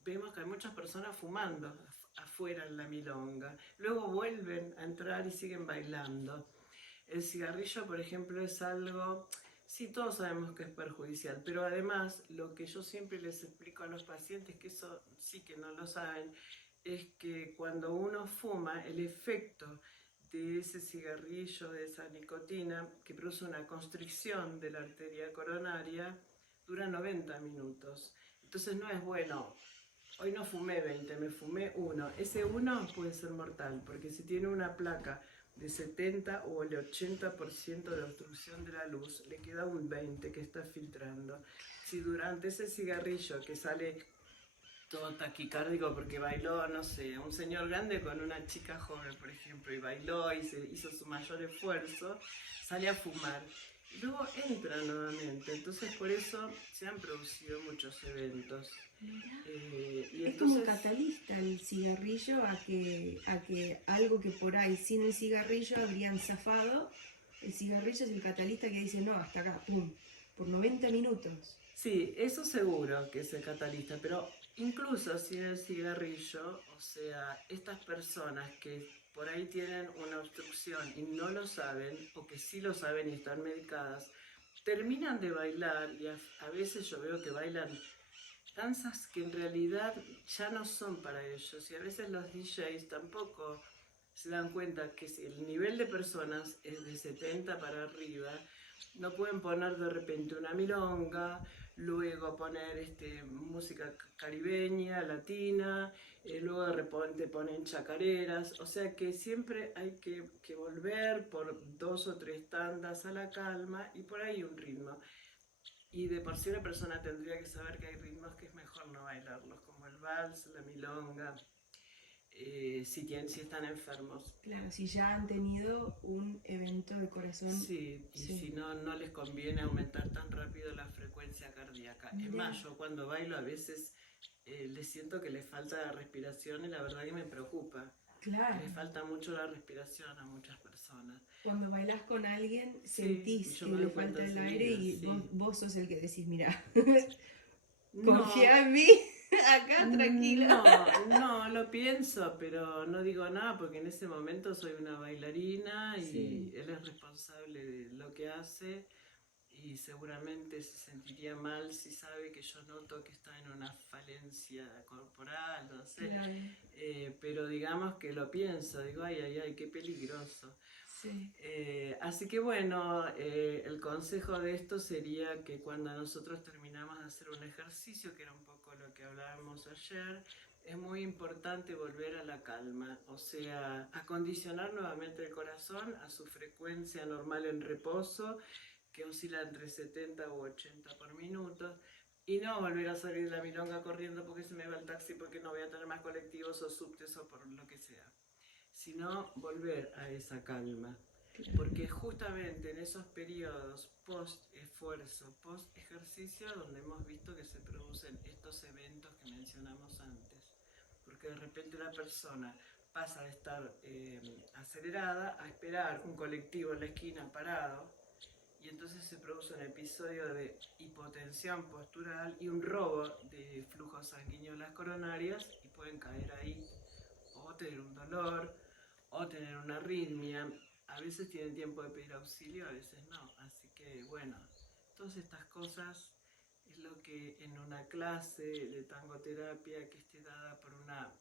vemos que hay muchas personas fumando afuera en la milonga, luego vuelven a entrar y siguen bailando. El cigarrillo, por ejemplo, es algo, sí, todos sabemos que es perjudicial, pero además lo que yo siempre les explico a los pacientes, que eso sí que no lo saben, es que cuando uno fuma, el efecto de ese cigarrillo, de esa nicotina, que produce una constricción de la arteria coronaria, dura 90 minutos. Entonces no es bueno, hoy no fumé 20, me fumé 1. Ese 1 puede ser mortal, porque si tiene una placa de 70 o el 80% de obstrucción de la luz, le queda un 20 que está filtrando. Si durante ese cigarrillo que sale todo taquicárdico porque bailó, no sé, un señor grande con una chica joven, por ejemplo, y bailó y se hizo su mayor esfuerzo, sale a fumar. Y luego entra nuevamente, entonces por eso se han producido muchos eventos. Y Es como un entonces, catalista el cigarrillo a que algo que por ahí sin el cigarrillo habrían zafado. El cigarrillo es el catalista que dice, no, hasta acá, pum, por 90 minutos. sí, eso seguro que es el catalista, pero incluso sin el cigarrillo, o sea, estas personas que por ahí tienen una obstrucción y no lo saben, o que sí lo saben y están medicadas, terminan de bailar y a veces yo veo que bailan danzas que en realidad ya no son para ellos, y a veces los DJs tampoco se dan cuenta que si el nivel de personas es de 70 para arriba, no pueden poner de repente una milonga, luego poner música caribeña, latina, luego de repente ponen chacareras, o sea que siempre hay que volver por 2 o 3 tandas a la calma y por ahí un ritmo. Y de por sí la persona tendría que saber que hay ritmos que es mejor no bailarlos, como el vals, la milonga, si están enfermos. Claro, si ya han tenido un evento de corazón. Sí, y Sí. si no, no les conviene aumentar tan rápido la frecuencia cardíaca. Es más, yo cuando bailo a veces les siento que les falta respiración y la verdad que me preocupa. Claro. Les falta mucho la respiración a muchas personas. Cuando bailás con alguien, Sí, sentís yo que me le doy cuenta falta el enseguida, aire y sí. vos sos el que decís, mira, No, confía en mí, acá tranquila. No, lo pienso, pero no digo nada porque en ese momento soy una bailarina y Sí. él es responsable de lo que hace y seguramente se sentiría mal si sabe que yo noto que está en una falencia corporal, no sé. Claro. Pero digamos que lo pienso, digo, ay, qué peligroso. Sí. Así que bueno, el consejo de esto sería que cuando nosotros terminamos de hacer un ejercicio, que era un poco lo que hablábamos ayer, es muy importante volver a la calma, o sea, acondicionar nuevamente el corazón a su frecuencia normal en reposo, que oscila entre 70 u 80 por minuto, Y no volver a salir de la milonga corriendo porque se me va el taxi, porque no voy a tener más colectivos o subtes o por lo que sea. Sino volver a esa calma. Porque justamente en esos periodos post-esfuerzo, post-ejercicio, donde hemos visto que se producen estos eventos que mencionamos antes. Porque de repente una persona pasa de estar acelerada a esperar un colectivo en la esquina parado, y entonces se produce un episodio de hipotensión postural y un robo de flujos sanguíneos en las coronarias, y pueden caer ahí o tener un dolor o tener una arritmia. A veces tienen tiempo de pedir auxilio, a veces no. Así que bueno, todas estas cosas es lo que en una clase de tangoterapia que esté dada por una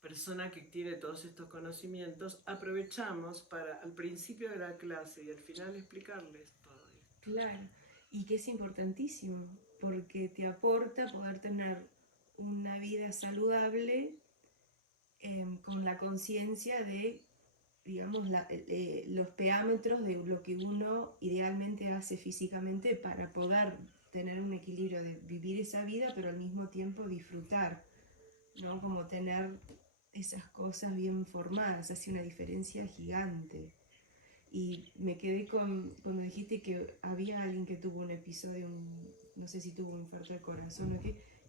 persona que tiene todos estos conocimientos, aprovechamos para al principio de la clase y al final explicarles todo esto. Claro, y que es importantísimo, porque te aporta poder tener una vida saludable con la conciencia de, digamos, los parámetros de lo que uno idealmente hace físicamente para poder tener un equilibrio de vivir esa vida, pero al mismo tiempo disfrutar, ¿no? Como tener esas cosas bien formadas, hace una diferencia gigante. Y me quedé cuando dijiste que había alguien que tuvo un episodio, no sé si tuvo un infarto de corazón o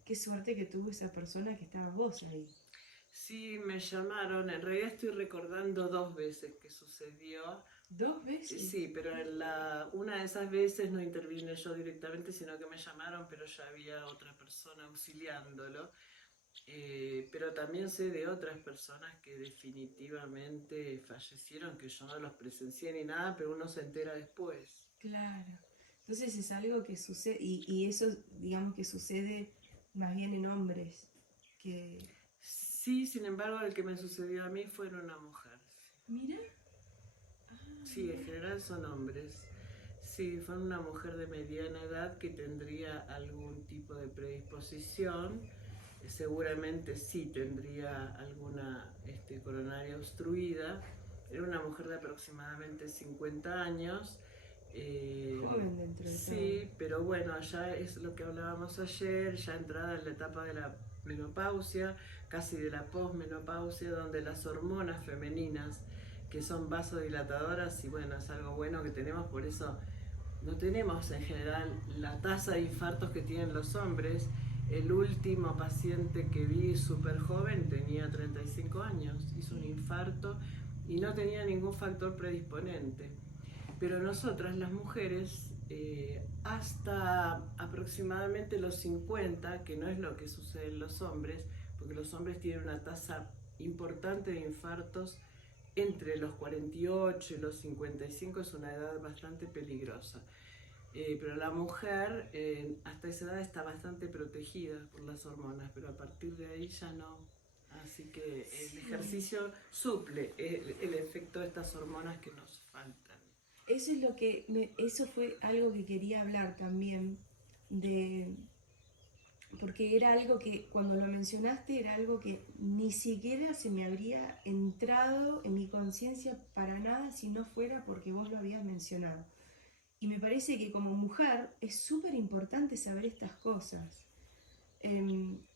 qué suerte que tuvo esa persona que estabas vos ahí. Sí, me llamaron, en realidad estoy recordando 2 veces que sucedió. ¿2 veces? Sí, pero en una de esas veces no intervine yo directamente, sino que me llamaron, pero ya había otra persona auxiliándolo. Pero también sé de otras personas que definitivamente fallecieron, que yo no los presencié ni nada, pero uno se entera después. Claro. Entonces es algo que sucede, y eso digamos que sucede más bien en hombres, que... Sí, sin embargo, el que me sucedió a mí fue en una mujer. Mira. Sí, en general son hombres. Sí, fue una mujer de mediana edad que tendría algún tipo de predisposición. Seguramente sí tendría alguna coronaria obstruida. Era una mujer de aproximadamente 50 años. Joven dentro de todo. Sí, pero bueno, ya es lo que hablábamos ayer, ya entrada en la etapa de la menopausia, casi de la posmenopausia, donde las hormonas femeninas, que son vasodilatadoras, y bueno, es algo bueno que tenemos, por eso no tenemos en general la tasa de infartos que tienen los hombres. El último paciente que vi súper joven tenía 35 años, hizo un infarto y no tenía ningún factor predisponente. Pero nosotras, las mujeres, hasta aproximadamente los 50, que no es lo que sucede en los hombres, porque los hombres tienen una tasa importante de infartos entre los 48 y los 55, es una edad bastante peligrosa. Pero la mujer hasta esa edad está bastante protegida por las hormonas, pero a partir de ahí ya no. Así que el ejercicio suple el efecto de estas hormonas que nos faltan. Eso es eso fue algo que quería hablar también, porque era algo que cuando lo mencionaste era algo que ni siquiera se me habría entrado en mi conciencia para nada si no fuera porque vos lo habías mencionado. Y me parece que como mujer es súper importante saber estas cosas,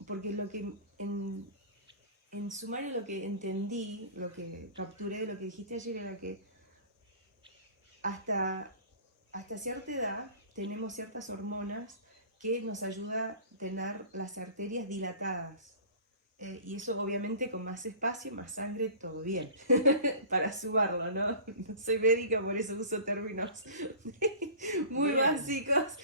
porque lo que en sumario lo que entendí, lo que capturé de lo que dijiste ayer era que hasta cierta edad tenemos ciertas hormonas que nos ayudan a tener las arterias dilatadas. Y eso obviamente con más espacio, más sangre, todo bien, para sumarlo, ¿no? No soy médica, por eso uso términos muy Bien. básicos.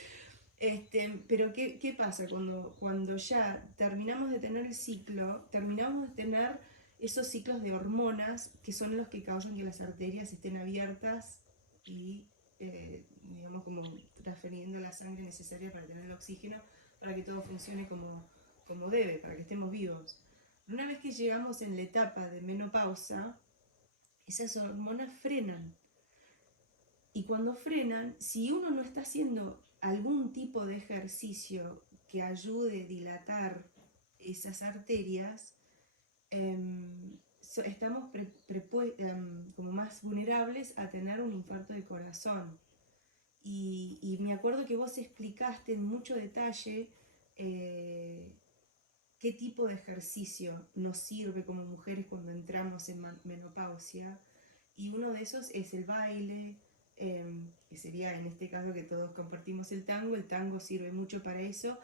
Pero ¿qué pasa? Cuando ya terminamos de tener el ciclo, terminamos de tener esos ciclos de hormonas que son los que causan que las arterias estén abiertas y, digamos, como transfiriendo la sangre necesaria para tener el oxígeno, para que todo funcione como debe, para que estemos vivos. Una vez que llegamos en la etapa de menopausa, esas hormonas frenan. Y cuando frenan, si uno no está haciendo algún tipo de ejercicio que ayude a dilatar esas arterias, estamos como más vulnerables a tener un infarto de corazón. Y me acuerdo que vos explicaste en mucho detalle qué tipo de ejercicio nos sirve como mujeres cuando entramos en menopausia, y uno de esos es el baile, que sería en este caso que todos compartimos el tango sirve mucho para eso,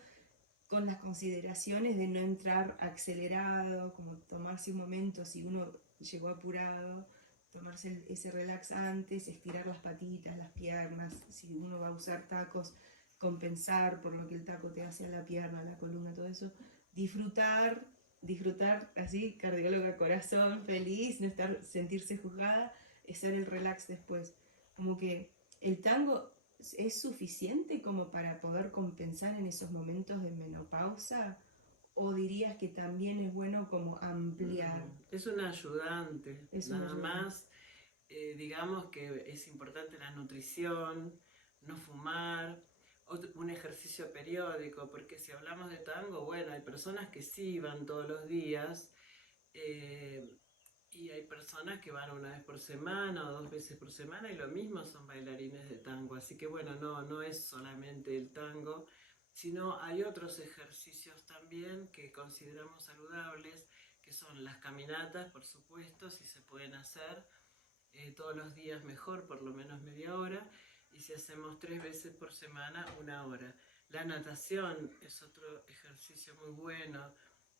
con las consideraciones de no entrar acelerado, como tomarse un momento si uno llegó apurado, tomarse ese relax antes, estirar las patitas, las piernas, si uno va a usar tacos, compensar por lo que el taco te hace a la pierna, a la columna, todo eso, disfrutar, disfrutar así, cardióloga, corazón, feliz, no estar, sentirse juzgada, hacer el relax después. Como que el tango es suficiente como para poder compensar en esos momentos de menopausa, o dirías que también es bueno como ampliar. Es un ayudante, Es un nada ayudante. más. Digamos que es importante la nutrición, no fumar, un ejercicio periódico, porque si hablamos de tango, bueno, hay personas que sí van todos los días, y hay personas que van una vez por semana o 2 veces por semana, y lo mismo son bailarines de tango. Así que bueno, no es solamente el tango, sino hay otros ejercicios también que consideramos saludables, que son las caminatas, por supuesto, si se pueden hacer todos los días mejor, por lo menos media hora, y si hacemos 3 veces por semana, 1 hora. La natación es otro ejercicio muy bueno,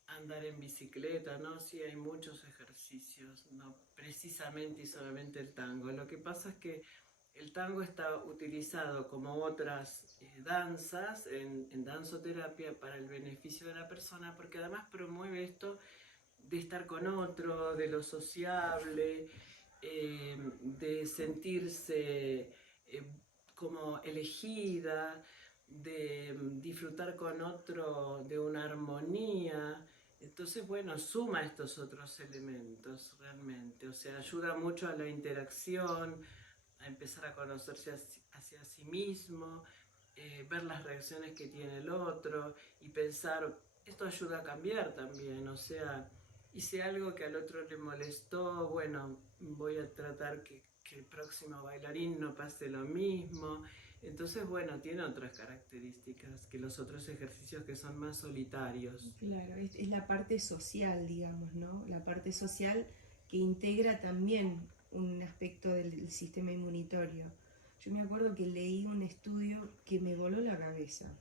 andar en bicicleta, ¿no? Sí, hay muchos ejercicios, no precisamente y solamente el tango. Lo que pasa es que el tango está utilizado como otras danzas en danzoterapia para el beneficio de la persona, porque además promueve esto de estar con otro, de lo sociable, de sentirse como elegida, de disfrutar con otro de una armonía. Entonces, bueno, suma estos otros elementos realmente, o sea, ayuda mucho a la interacción, a empezar a conocerse hacia sí mismo, ver las reacciones que tiene el otro y pensar, esto ayuda a cambiar también, o sea, hice algo que al otro le molestó, bueno, voy a tratar que el próximo bailarín no pase lo mismo. Entonces, bueno, tiene otras características que los otros ejercicios que son más solitarios. Claro, es la parte social, digamos, ¿no? La parte social que integra también un aspecto del sistema inmunitario. Yo me acuerdo que leí un estudio que me voló la cabeza,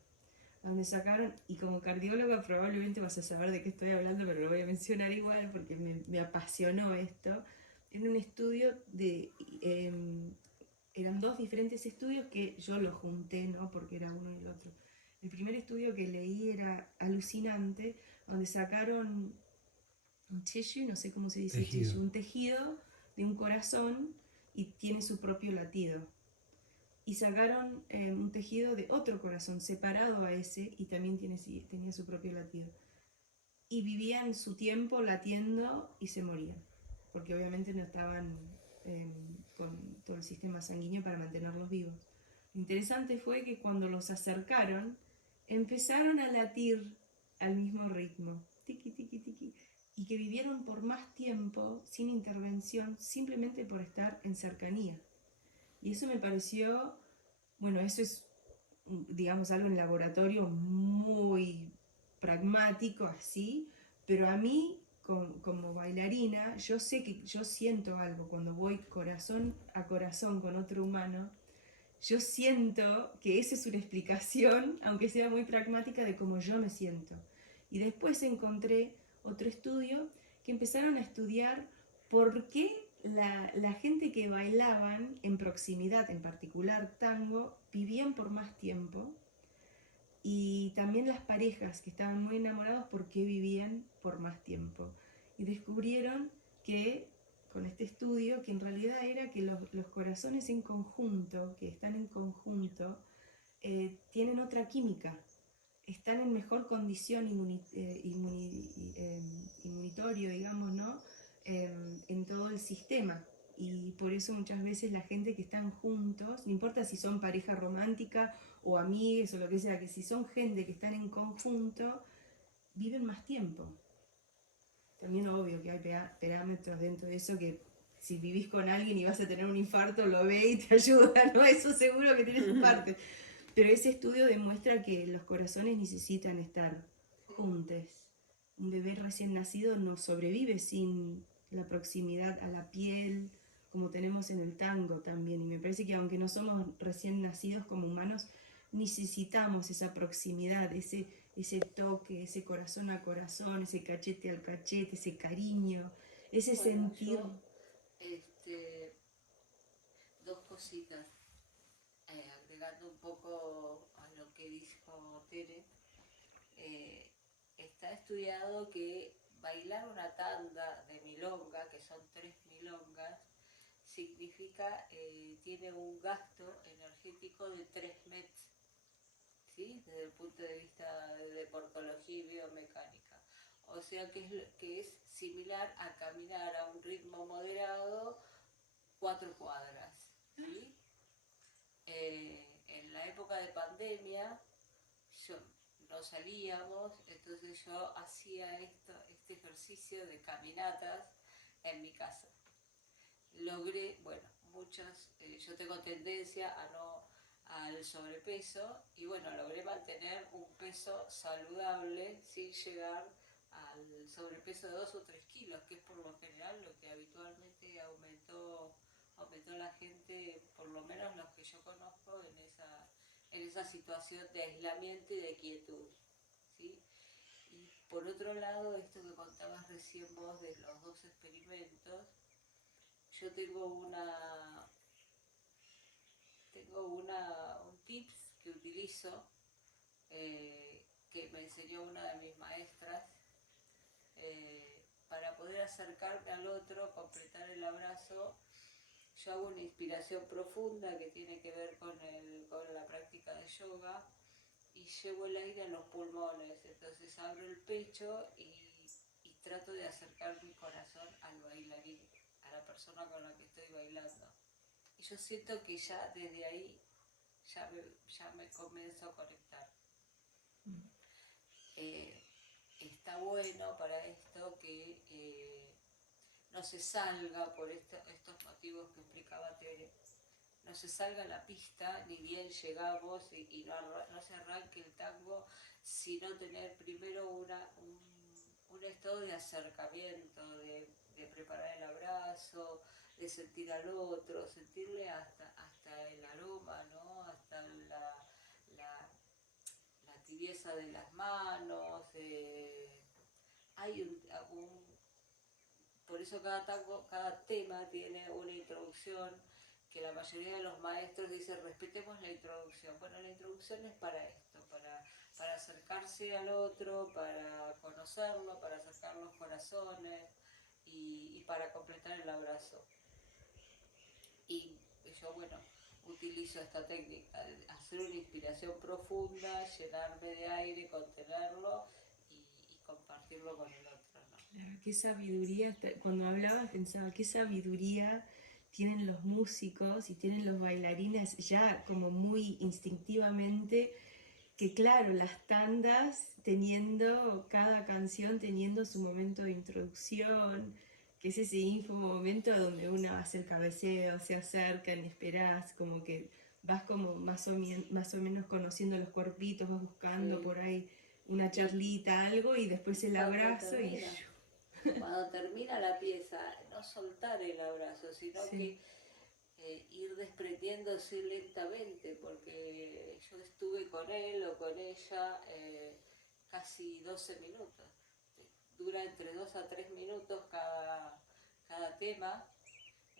donde sacaron, y como cardióloga probablemente vas a saber de qué estoy hablando, pero lo voy a mencionar igual porque me apasionó esto. Era un estudio de, eran dos diferentes estudios que yo los junté, ¿no? Porque era uno y el otro. El primer estudio que leí era alucinante, donde sacaron un tissue, no sé cómo se dice tissue, un tejido de un corazón y tiene su propio latido. Y sacaron un tejido de otro corazón separado a ese y también tenía su propio latido. Y vivían su tiempo latiendo y se morían, porque obviamente no estaban con todo el sistema sanguíneo para mantenerlos vivos. Lo interesante fue que cuando los acercaron, empezaron a latir al mismo ritmo, tiki, tiki, tiki, y que vivieron por más tiempo sin intervención, simplemente por estar en cercanía. Y eso me pareció, bueno, eso es, digamos, algo en laboratorio muy pragmático, así, pero a mí, como bailarina, yo sé que yo siento algo cuando voy corazón a corazón con otro humano. Yo siento que esa es una explicación, aunque sea muy pragmática, de cómo yo me siento. Y después encontré otro estudio que empezaron a estudiar por qué la gente que bailaban en proximidad, en particular tango, vivían por más tiempo, y también las parejas que estaban muy enamorados, por qué vivían por más tiempo. Y descubrieron que, con este estudio, que en realidad era que los corazones en conjunto, que están en conjunto, tienen otra química, están en mejor condición inmunitario, digamos, ¿no? En todo el sistema. Y por eso muchas veces la gente que están juntos, no importa si son pareja romántica o amigues o lo que sea, que si son gente que están en conjunto, viven más tiempo. También obvio que hay parámetros dentro de eso, que si vivís con alguien y vas a tener un infarto, lo ve y te ayuda, ¿no? Eso seguro que tiene su parte. Pero ese estudio demuestra que los corazones necesitan estar juntos. Un bebé recién nacido no sobrevive sin la proximidad a la piel, como tenemos en el tango también. Y me parece que aunque no somos recién nacidos como humanos, necesitamos esa proximidad, ese toque, ese corazón a corazón, ese cachete al cachete, ese cariño, ese Bueno, sentir. yo, este, dos cositas, agregando un poco a lo que dijo Tere. eh, Está estudiado que bailar una tanda de milonga, que son 3 milongas, significa, tiene un gasto energético de 3 METs, ¿sí? Desde el punto de vista de deportología y biomecánica. O sea que es similar a caminar a un ritmo moderado 4 cuadras, ¿sí? En la época de pandemia, yo no salíamos, entonces yo hacía este ejercicio de caminatas en mi casa. Logré, bueno, yo tengo tendencia al sobrepeso y bueno, logré mantener un peso saludable sin llegar al sobrepeso de 2 o 3 kilos, que es por lo general lo que habitualmente aumentó la gente, por lo menos los que yo conozco, en esa situación de aislamiento y de quietud, ¿sí? Y por otro lado, esto que contabas recién vos de los 2 experimentos, yo tengo un tips que utilizo, que me enseñó una de mis maestras, para poder acercarme al otro, completar el abrazo. Yo hago una inspiración profunda que tiene que ver con la práctica de yoga y llevo el aire a los pulmones, entonces abro el pecho y trato de acercar mi corazón al bailarín, a la persona con la que estoy bailando. Y yo siento que ya desde ahí ya me comienzo a conectar. Está bueno para esto que no se salga por estos motivos que explicaba Tere, no se salga a la pista, ni bien llegamos y no se arranque el tango, sino tener primero un estado de acercamiento, de preparar el abrazo, de sentir al otro, sentirle hasta el aroma, ¿no? Hasta la tibieza de las manos. Hay por eso cada tema tiene una introducción, que la mayoría de los maestros dicen respetemos la introducción. Bueno, la introducción es para esto, para acercarse al otro, para conocerlo, para acercar los corazones y para completar el abrazo. Y yo, bueno, utilizo esta técnica de hacer una inspiración profunda, llenarme de aire, contenerlo y compartirlo con el otro, ¿no? Claro, qué sabiduría, cuando hablabas pensaba, qué sabiduría tienen los músicos y tienen los bailarines ya como muy instintivamente, que claro, las tandas teniendo, cada canción teniendo su momento de introducción, que es ese ínfimo momento donde uno hace el cabeceo, se acercan, esperás, como que vas como más o menos conociendo los cuerpitos, vas buscando Sí. por ahí una charlita, algo, y después el abrazo y... Cuando termina la pieza, no soltar el abrazo, sino Sí. que ir desprendiéndose lentamente, porque yo estuve con él o con ella casi 12 minutos. Dura entre 2 a 3 minutos cada tema.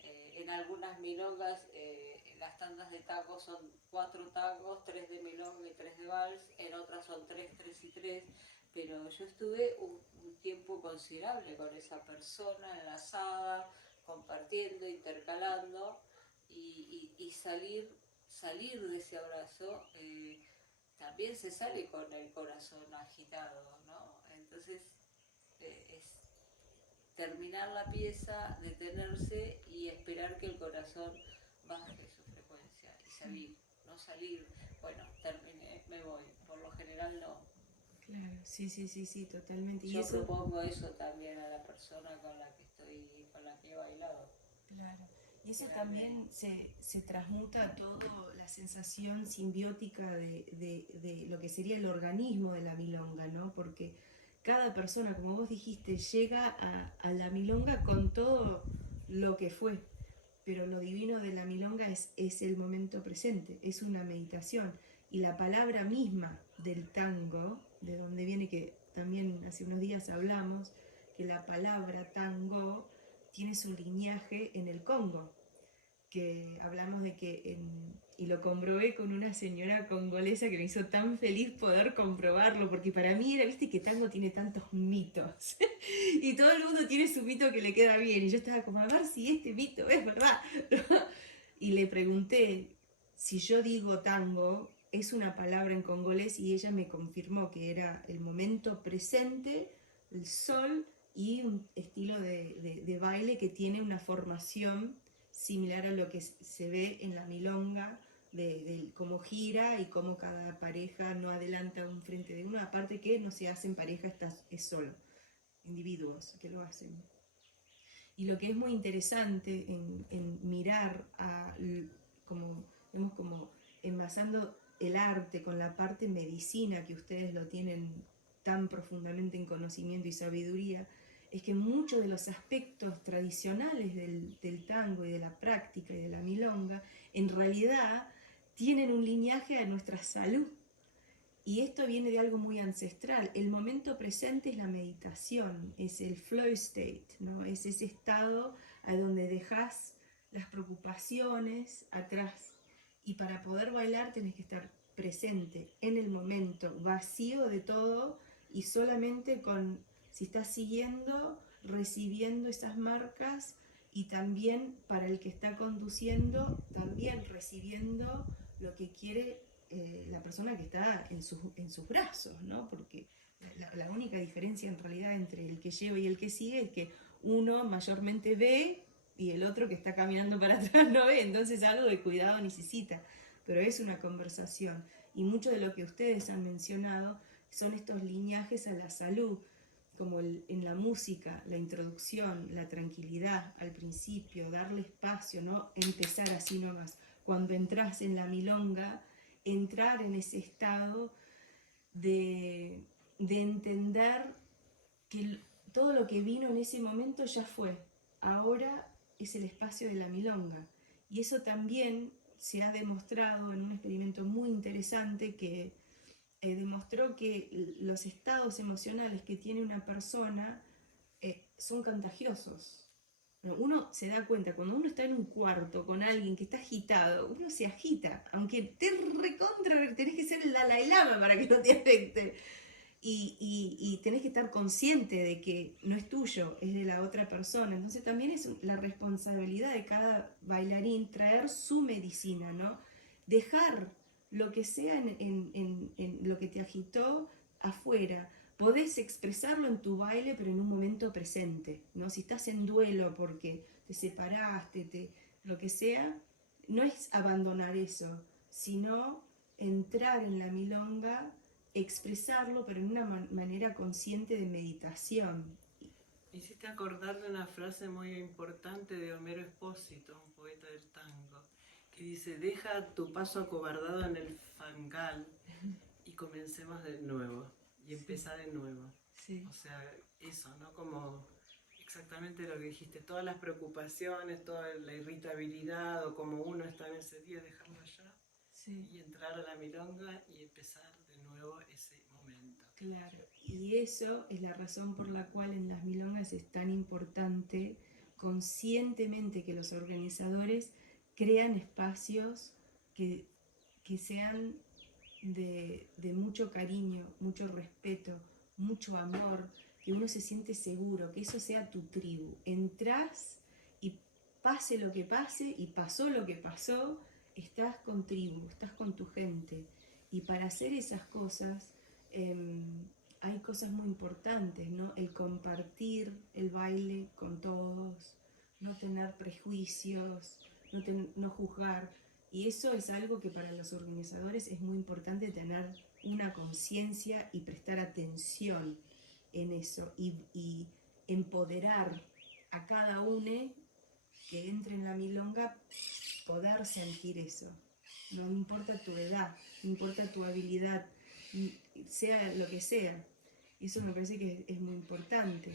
En algunas milongas, las tandas de tangos son 4 tangos, 3 de milonga y 3 de vals, en otras son 3, 3 y 3, pero yo estuve un tiempo considerable con esa persona enlazada, compartiendo, intercalando, y salir de ese abrazo, también se sale con el corazón agitado, ¿no? Entonces es terminar la pieza, detenerse y esperar que el corazón baje su frecuencia y salir, no salir, bueno, terminé, me voy, por lo general no. Claro, sí, totalmente. Yo propongo eso también a la persona con la que he bailado. Claro. Y eso también se transmuta a toda la sensación simbiótica de lo que sería el organismo de la milonga, ¿no? Porque cada persona, como vos dijiste, llega a la milonga con todo lo que fue, pero lo divino de la milonga es el momento presente, es una meditación. Y la palabra misma del tango, de donde viene, que también hace unos días hablamos, que la palabra tango tiene su lineaje en el Congo, que hablamos de que, y lo comprobé con una señora congolesa que me hizo tan feliz poder comprobarlo, porque para mí era, viste que tango tiene tantos mitos, y todo el mundo tiene su mito que le queda bien, y yo estaba como, a ver si este mito es verdad. Y le pregunté si yo digo tango, es una palabra en congolés, y ella me confirmó que era el momento presente, el sol, y un estilo de baile que tiene una formación similar a lo que se ve en la milonga, de cómo gira y cómo cada pareja no adelanta un frente de uno, aparte que no se hace en pareja, es solo, individuos que lo hacen. Y lo que es muy interesante en mirar como, vemos como envasando el arte con la parte medicina, que ustedes lo tienen tan profundamente en conocimiento y sabiduría, es que muchos de los aspectos tradicionales del tango y de la práctica y de la milonga, en realidad tienen un lineaje a nuestra salud. Y esto viene de algo muy ancestral. El momento presente es la meditación, es el flow state, ¿no? Es ese estado a donde dejas las preocupaciones atrás. Y para poder bailar tenés que estar presente en el momento, vacío de todo y solamente con, si estás siguiendo, recibiendo esas marcas, y también para el que está conduciendo, también recibiendo lo que quiere la persona que está en sus brazos, ¿no? Porque la única diferencia en realidad entre el que lleva y el que sigue es que uno mayormente ve y el otro que está caminando para atrás no ve, entonces algo de cuidado necesita, pero es una conversación. Y mucho de lo que ustedes han mencionado son estos lineajes a la salud, como en la música, la introducción, la tranquilidad al principio, darle espacio, no empezar así nomás. Cuando entras en la milonga, entrar en ese estado de entender que todo lo que vino en ese momento ya fue. Ahora es el espacio de la milonga. Y eso también se ha demostrado en un experimento muy interesante que demostró que los estados emocionales que tiene una persona son contagiosos. Uno se da cuenta, cuando uno está en un cuarto con alguien que está agitado, uno se agita, aunque te recontra, tenés que ser el Dalai Lama para que no te afecte. Y tenés que estar consciente de que no es tuyo, es de la otra persona. Entonces también es la responsabilidad de cada bailarín traer su medicina, ¿no? Dejar lo que sea en lo que te agitó afuera. Podés expresarlo en tu baile, pero en un momento presente, ¿no? Si estás en duelo porque te separaste, lo que sea, no es abandonar eso, sino entrar en la milonga, expresarlo, pero en una manera consciente de meditación. Hiciste acordar de una frase muy importante de Homero Espósito, un poeta del tango, que dice: deja tu paso acobardado en el fangal y comencemos de nuevo, y empezá de nuevo. Sí. O sea, eso, ¿no? Como exactamente lo que dijiste, todas las preocupaciones, toda la irritabilidad, o como uno está en ese día, dejarlo allá, Sí. y entrar a la milonga y empezar de nuevo ese momento. Claro, y eso es la razón por la cual en las milongas es tan importante conscientemente que los organizadores crean espacios que sean de mucho cariño, mucho respeto, mucho amor, que uno se siente seguro, que eso sea tu tribu. Entrás y pase lo que pase y pasó lo que pasó, estás con tribu, estás con tu gente. Y para hacer esas cosas hay cosas muy importantes, ¿no? El compartir el baile con todos, no tener prejuicios, no juzgar. Y eso es algo que para los organizadores es muy importante, tener una conciencia y prestar atención en eso y empoderar a cada uno que entre en la milonga poder sentir eso. No importa tu edad, no importa tu habilidad, sea lo que sea. Eso me parece que es muy importante,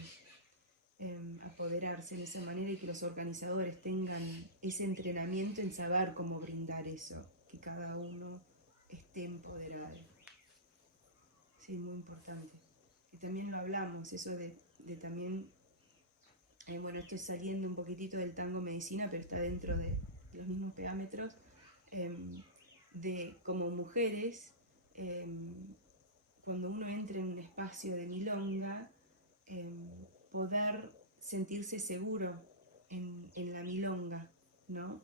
apoderarse de esa manera y que los organizadores tengan ese entrenamiento en saber cómo brindar eso, que cada uno esté empoderado. Sí, muy importante. Y también lo hablamos, eso de también, bueno, esto es saliendo un poquitito del tango medicina, pero está dentro de los mismos parámetros, de como mujeres, cuando uno entra en un espacio de milonga, poder sentirse seguro en la milonga, ¿no?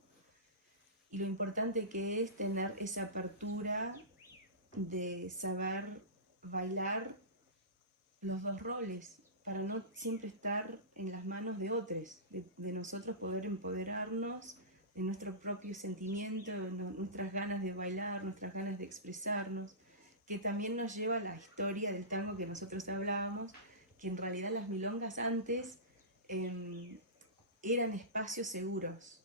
Y lo importante que es tener esa apertura de saber bailar los dos roles, para no siempre estar en las manos de otros, de nosotros poder empoderarnos de nuestro propio sentimiento, nuestras ganas de bailar, nuestras ganas de expresarnos, que también nos lleva a la historia del tango que nosotros hablábamos, que en realidad las milongas antes eran espacios seguros,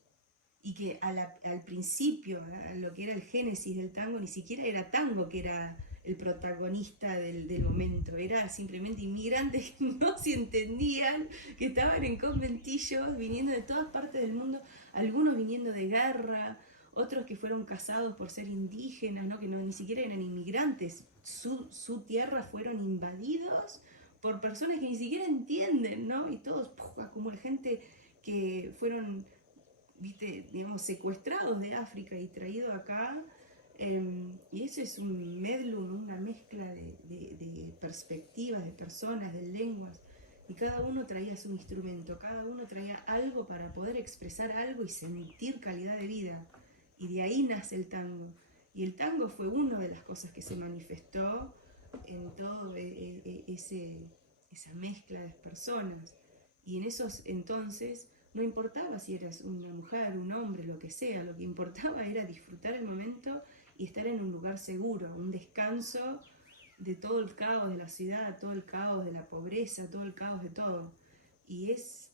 y que al principio, a lo que era el génesis del tango, ni siquiera era tango que era el protagonista del momento, era simplemente inmigrantes que no se entendían, que estaban en conventillos, viniendo de todas partes del mundo, algunos viniendo de guerra, otros que fueron casados por ser indígenas, ¿no? Que ni siquiera eran inmigrantes, su tierra fueron invadidos por personas que ni siquiera entienden, ¿no? Y todos, como la gente que fueron, viste, digamos, secuestrados de África y traídos acá, y eso es un medlum, una mezcla de perspectivas, de personas, de lenguas, y cada uno traía su instrumento, cada uno traía algo para poder expresar algo y sentir calidad de vida, y de ahí nace el tango, y el tango fue una de las cosas que se manifestó en todo esa mezcla de personas, y en esos entonces no importaba si eras una mujer, un hombre, lo que sea, lo que importaba era disfrutar el momento y estar en un lugar seguro, un descanso de todo el caos de la ciudad, todo el caos de la pobreza, todo el caos de todo. Y es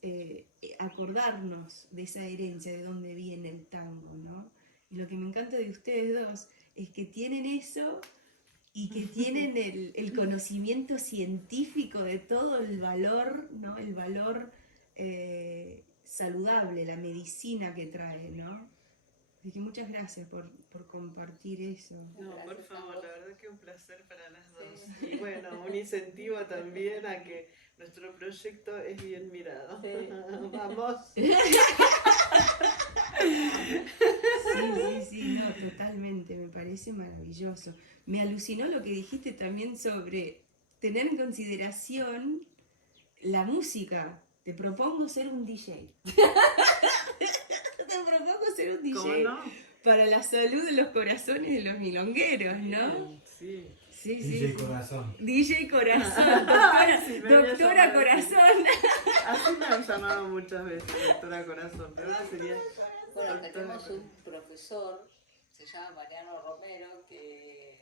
acordarnos de esa herencia, de dónde viene el tango, ¿no? Y lo que me encanta de ustedes dos es que tienen eso y que tienen el conocimiento científico de todo el valor, ¿no? El valor saludable, la medicina que trae, ¿no? Así que muchas gracias por compartir eso. No, por Gracias a favor, vos. la verdad que un placer para las dos. Sí. Y bueno, un incentivo también a que nuestro proyecto es bien mirado. Sí. Vamos. Sí, no, totalmente, me parece maravilloso. Me alucinó lo que dijiste también sobre tener en consideración la música. Te propongo ser un DJ. Te propongo ser un DJ. ¿Cómo no? Para la salud de los corazones de los milongueros, ¿no? Sí. Sí, DJ sí. Corazón. DJ Corazón, doctora, Sí, me había doctora llamado Corazón. Así me han llamado muchas veces, doctora Corazón, pero ahora sería... Bueno, doctora tenemos Corazón. un profesor, se llama Mariano Romero, que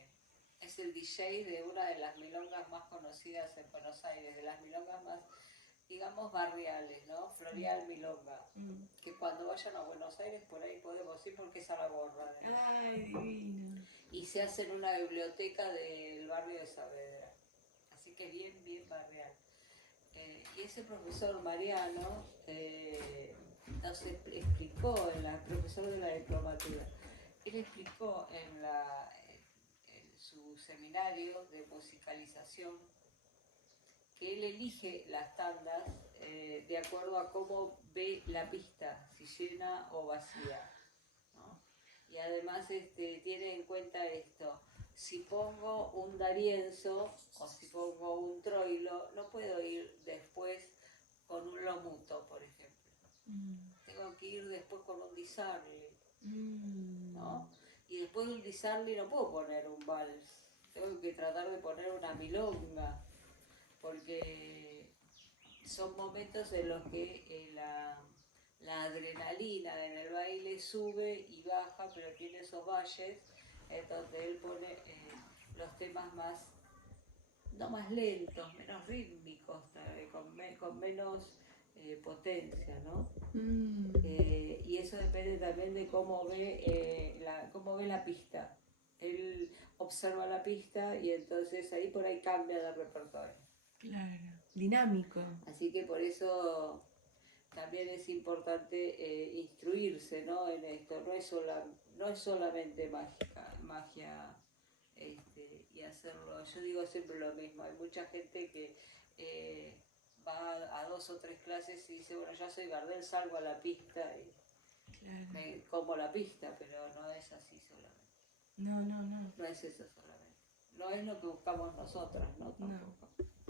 es el DJ de una de las milongas más conocidas en Buenos Aires, de las milongas más, digamos, barriales, ¿no? Floreal Milonga. Que cuando vayan a Buenos Aires por ahí podemos ir porque es a la gorra. ¿No? Ay, divino. Y se hace en una biblioteca del barrio de Saavedra. Así que bien, bien barrial. Y ese profesor Mariano nos explicó, profesor de la diplomatura, él explicó en su seminario de musicalización que él elige las tandas de acuerdo a cómo ve la pista, si llena o vacía, ¿no? Y además tiene en cuenta esto: si pongo un D'Arienzo o si pongo un Troilo, no puedo ir después con un Lomuto, por ejemplo. Tengo que ir después con un Di Sarli, ¿no? Y después de un Di Sarli no puedo poner un vals, tengo que tratar de poner una milonga, porque son momentos en los que la adrenalina en el baile sube y baja, pero tiene esos valles donde él pone los temas más, no más lentos, menos rítmicos, con menos potencia, ¿no? depende también de cómo ve la pista. Él observa la pista y entonces ahí por ahí cambia de repertorio. Claro, dinámico. Así que por eso también es importante instruirse, ¿no? En esto. No es solamente magia y hacerlo. Yo digo siempre lo mismo. Hay mucha gente que va a 2 o 3 clases y dice, bueno, ya soy Gardel, salgo a la pista y Claro. me como la pista, pero no es así solamente. No. No es eso solamente. No es lo que buscamos nosotras, ¿no? Tampoco.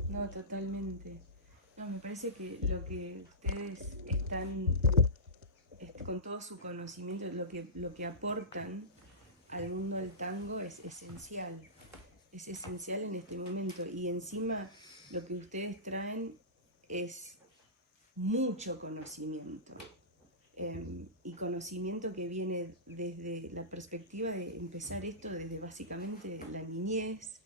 No, totalmente. No, me parece que lo que ustedes están, con todo su conocimiento, lo que aportan al mundo del tango es esencial en este momento. Y encima lo que ustedes traen es mucho conocimiento. Y conocimiento que viene desde la perspectiva de empezar esto desde básicamente la niñez,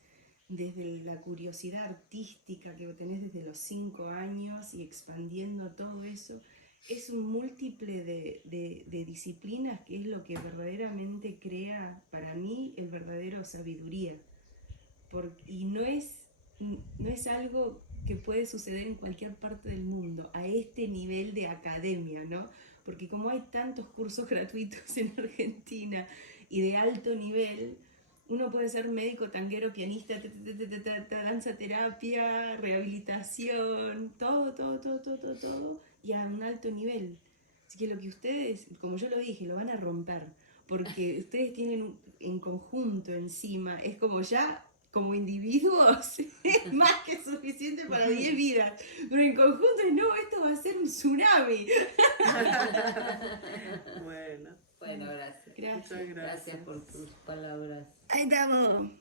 desde la curiosidad artística que tenés desde los 5 años y expandiendo todo eso. Es un múltiple de disciplinas que es lo que verdaderamente crea para mí el verdadero sabiduría. Y no es algo que puede suceder en cualquier parte del mundo, a este nivel de academia, ¿no? Porque como hay tantos cursos gratuitos en Argentina y de alto nivel, uno puede ser médico, tanguero, pianista, danza terapia, rehabilitación, todo, y a un alto nivel. Así que lo que ustedes, como yo lo dije, lo van a romper, porque ustedes tienen en conjunto encima, es como ya, como individuos, es más que suficiente para 10 vidas, pero en conjunto no, esto va a ser un tsunami. Bueno, Bueno, gracias. Gracias. muchas gracias. Gracias por tus palabras. Ahí estamos.